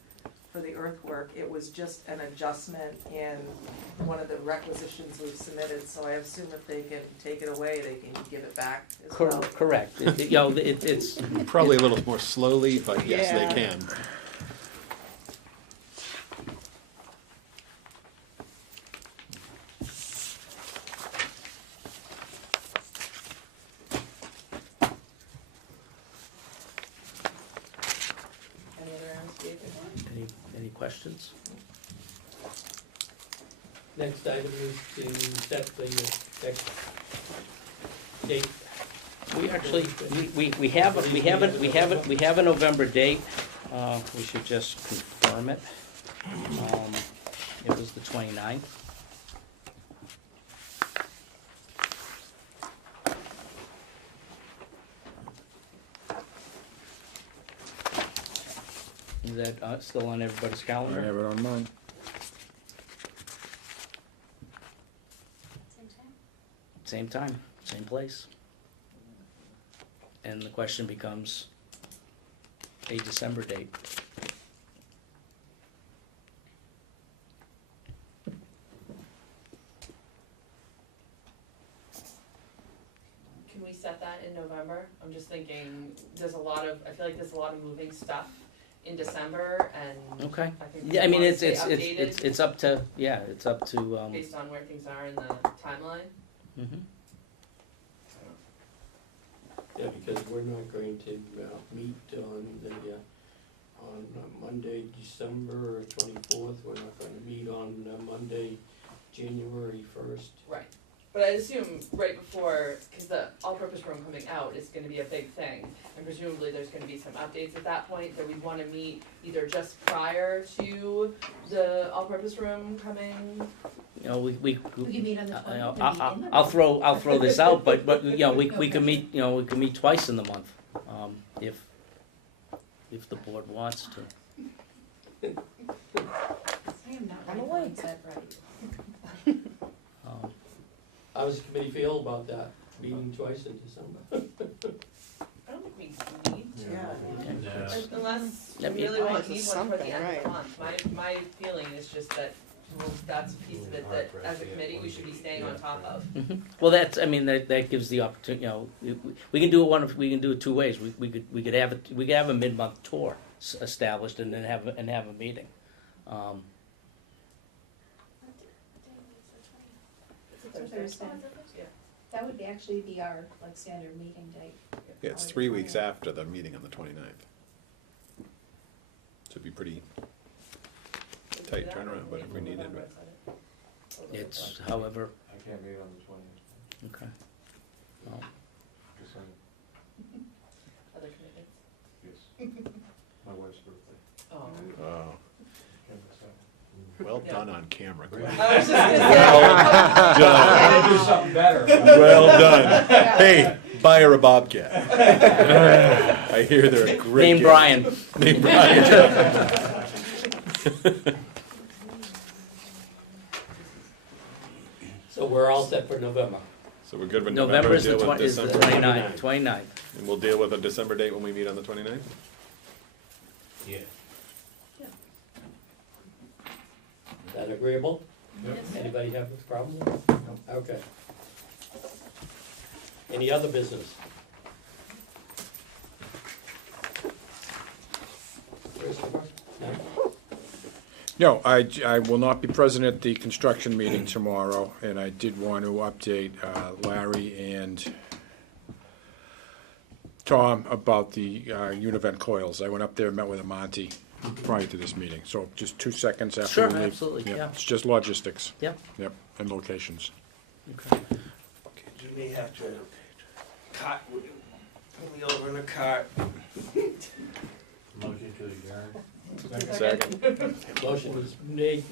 for the earthwork, it was just an adjustment in one of the requisitions we've submitted, so I assume if they can take it away, they can give it back as well. Correct, you know, it's. probably a little more slowly, but yes, Yeah. they can. Any other items, David? Any questions? Next item is to set the next date. We actually, we have a November date, we should just confirm it. It was the 29th. Is that still on everybody's I calendar? have it on mine. Same time, same place. And the question becomes a December date. Can we set that in November? I'm just thinking, I feel like there's a lot of moving stuff in December, and Okay. I think we Yeah, I mean, wanna it's, stay it's, it's, updated it's it's up to, yeah, it's up to, based on where things are in the timeline. mhm. Yeah, because we're not going to meet on Monday, December 24th. We're not going to meet on Monday, January 1st. Right. But I assume right before, because the all-purpose room coming out is gonna be a big thing, and presumably there's gonna be some updates at that point, that we wanna meet either just prior to the all-purpose room coming. You know, we We can meet on the 20th. I'll throw this out, but, you know, we can meet, you know, we can meet twice in the month, if the board wants to. I am not ready for onset right. How does the committee feel about that, meeting twice in December? I don't think we need to. Yeah. Unless I we mean- really wanna need one for the end of the month. My feeling is just that, well, that's a piece of it that as a committee, we should be staying on top of. Mhm. Well, that's, I mean, that gives the opportunity, you know, we can do it two ways. We could have a mid-month tour established and then have a meeting. It's a Thursday. Yeah. That would actually be our, like, standard meeting date. Yeah, it's 3 weeks after the meeting on the 29th. So it'd be pretty tight turnaround, but if we needed it. It's however, I can't meet on the 20th. okay. Well, Just saying. Other commitments? Yes. My wife's birthday. Oh. Oh, Can't Well Yeah. done on camera. I was just gonna say. Gotta do something better. Well done. Hey, buy her a Bobcat. I hear they're a great. Name gift. Brian. Name Brian. So we're all set for November. So we're good with November is the deal with 29th. December? And we'll deal with a December date when we meet on the 29th? Yeah. Is that agreeable? Yes. Anybody have a problem? Okay. Any other business? Christopher? No? No, I will not be present at the construction meeting tomorrow, and I did want to update Larry and Tom about the Univent coils. I went up there and met with Amonte prior to this meeting, so just 2 seconds after Sure, we leave. absolutely, yeah. It's just logistics. Yep. Yep, and locations. You may have to cart, put me over in a cart. Motion to adjourn. Second. Motion was made,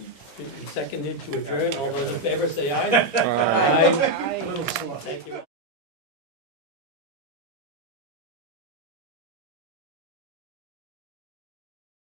seconded to adjourn. All those in favor say aye. Aye. Thank you.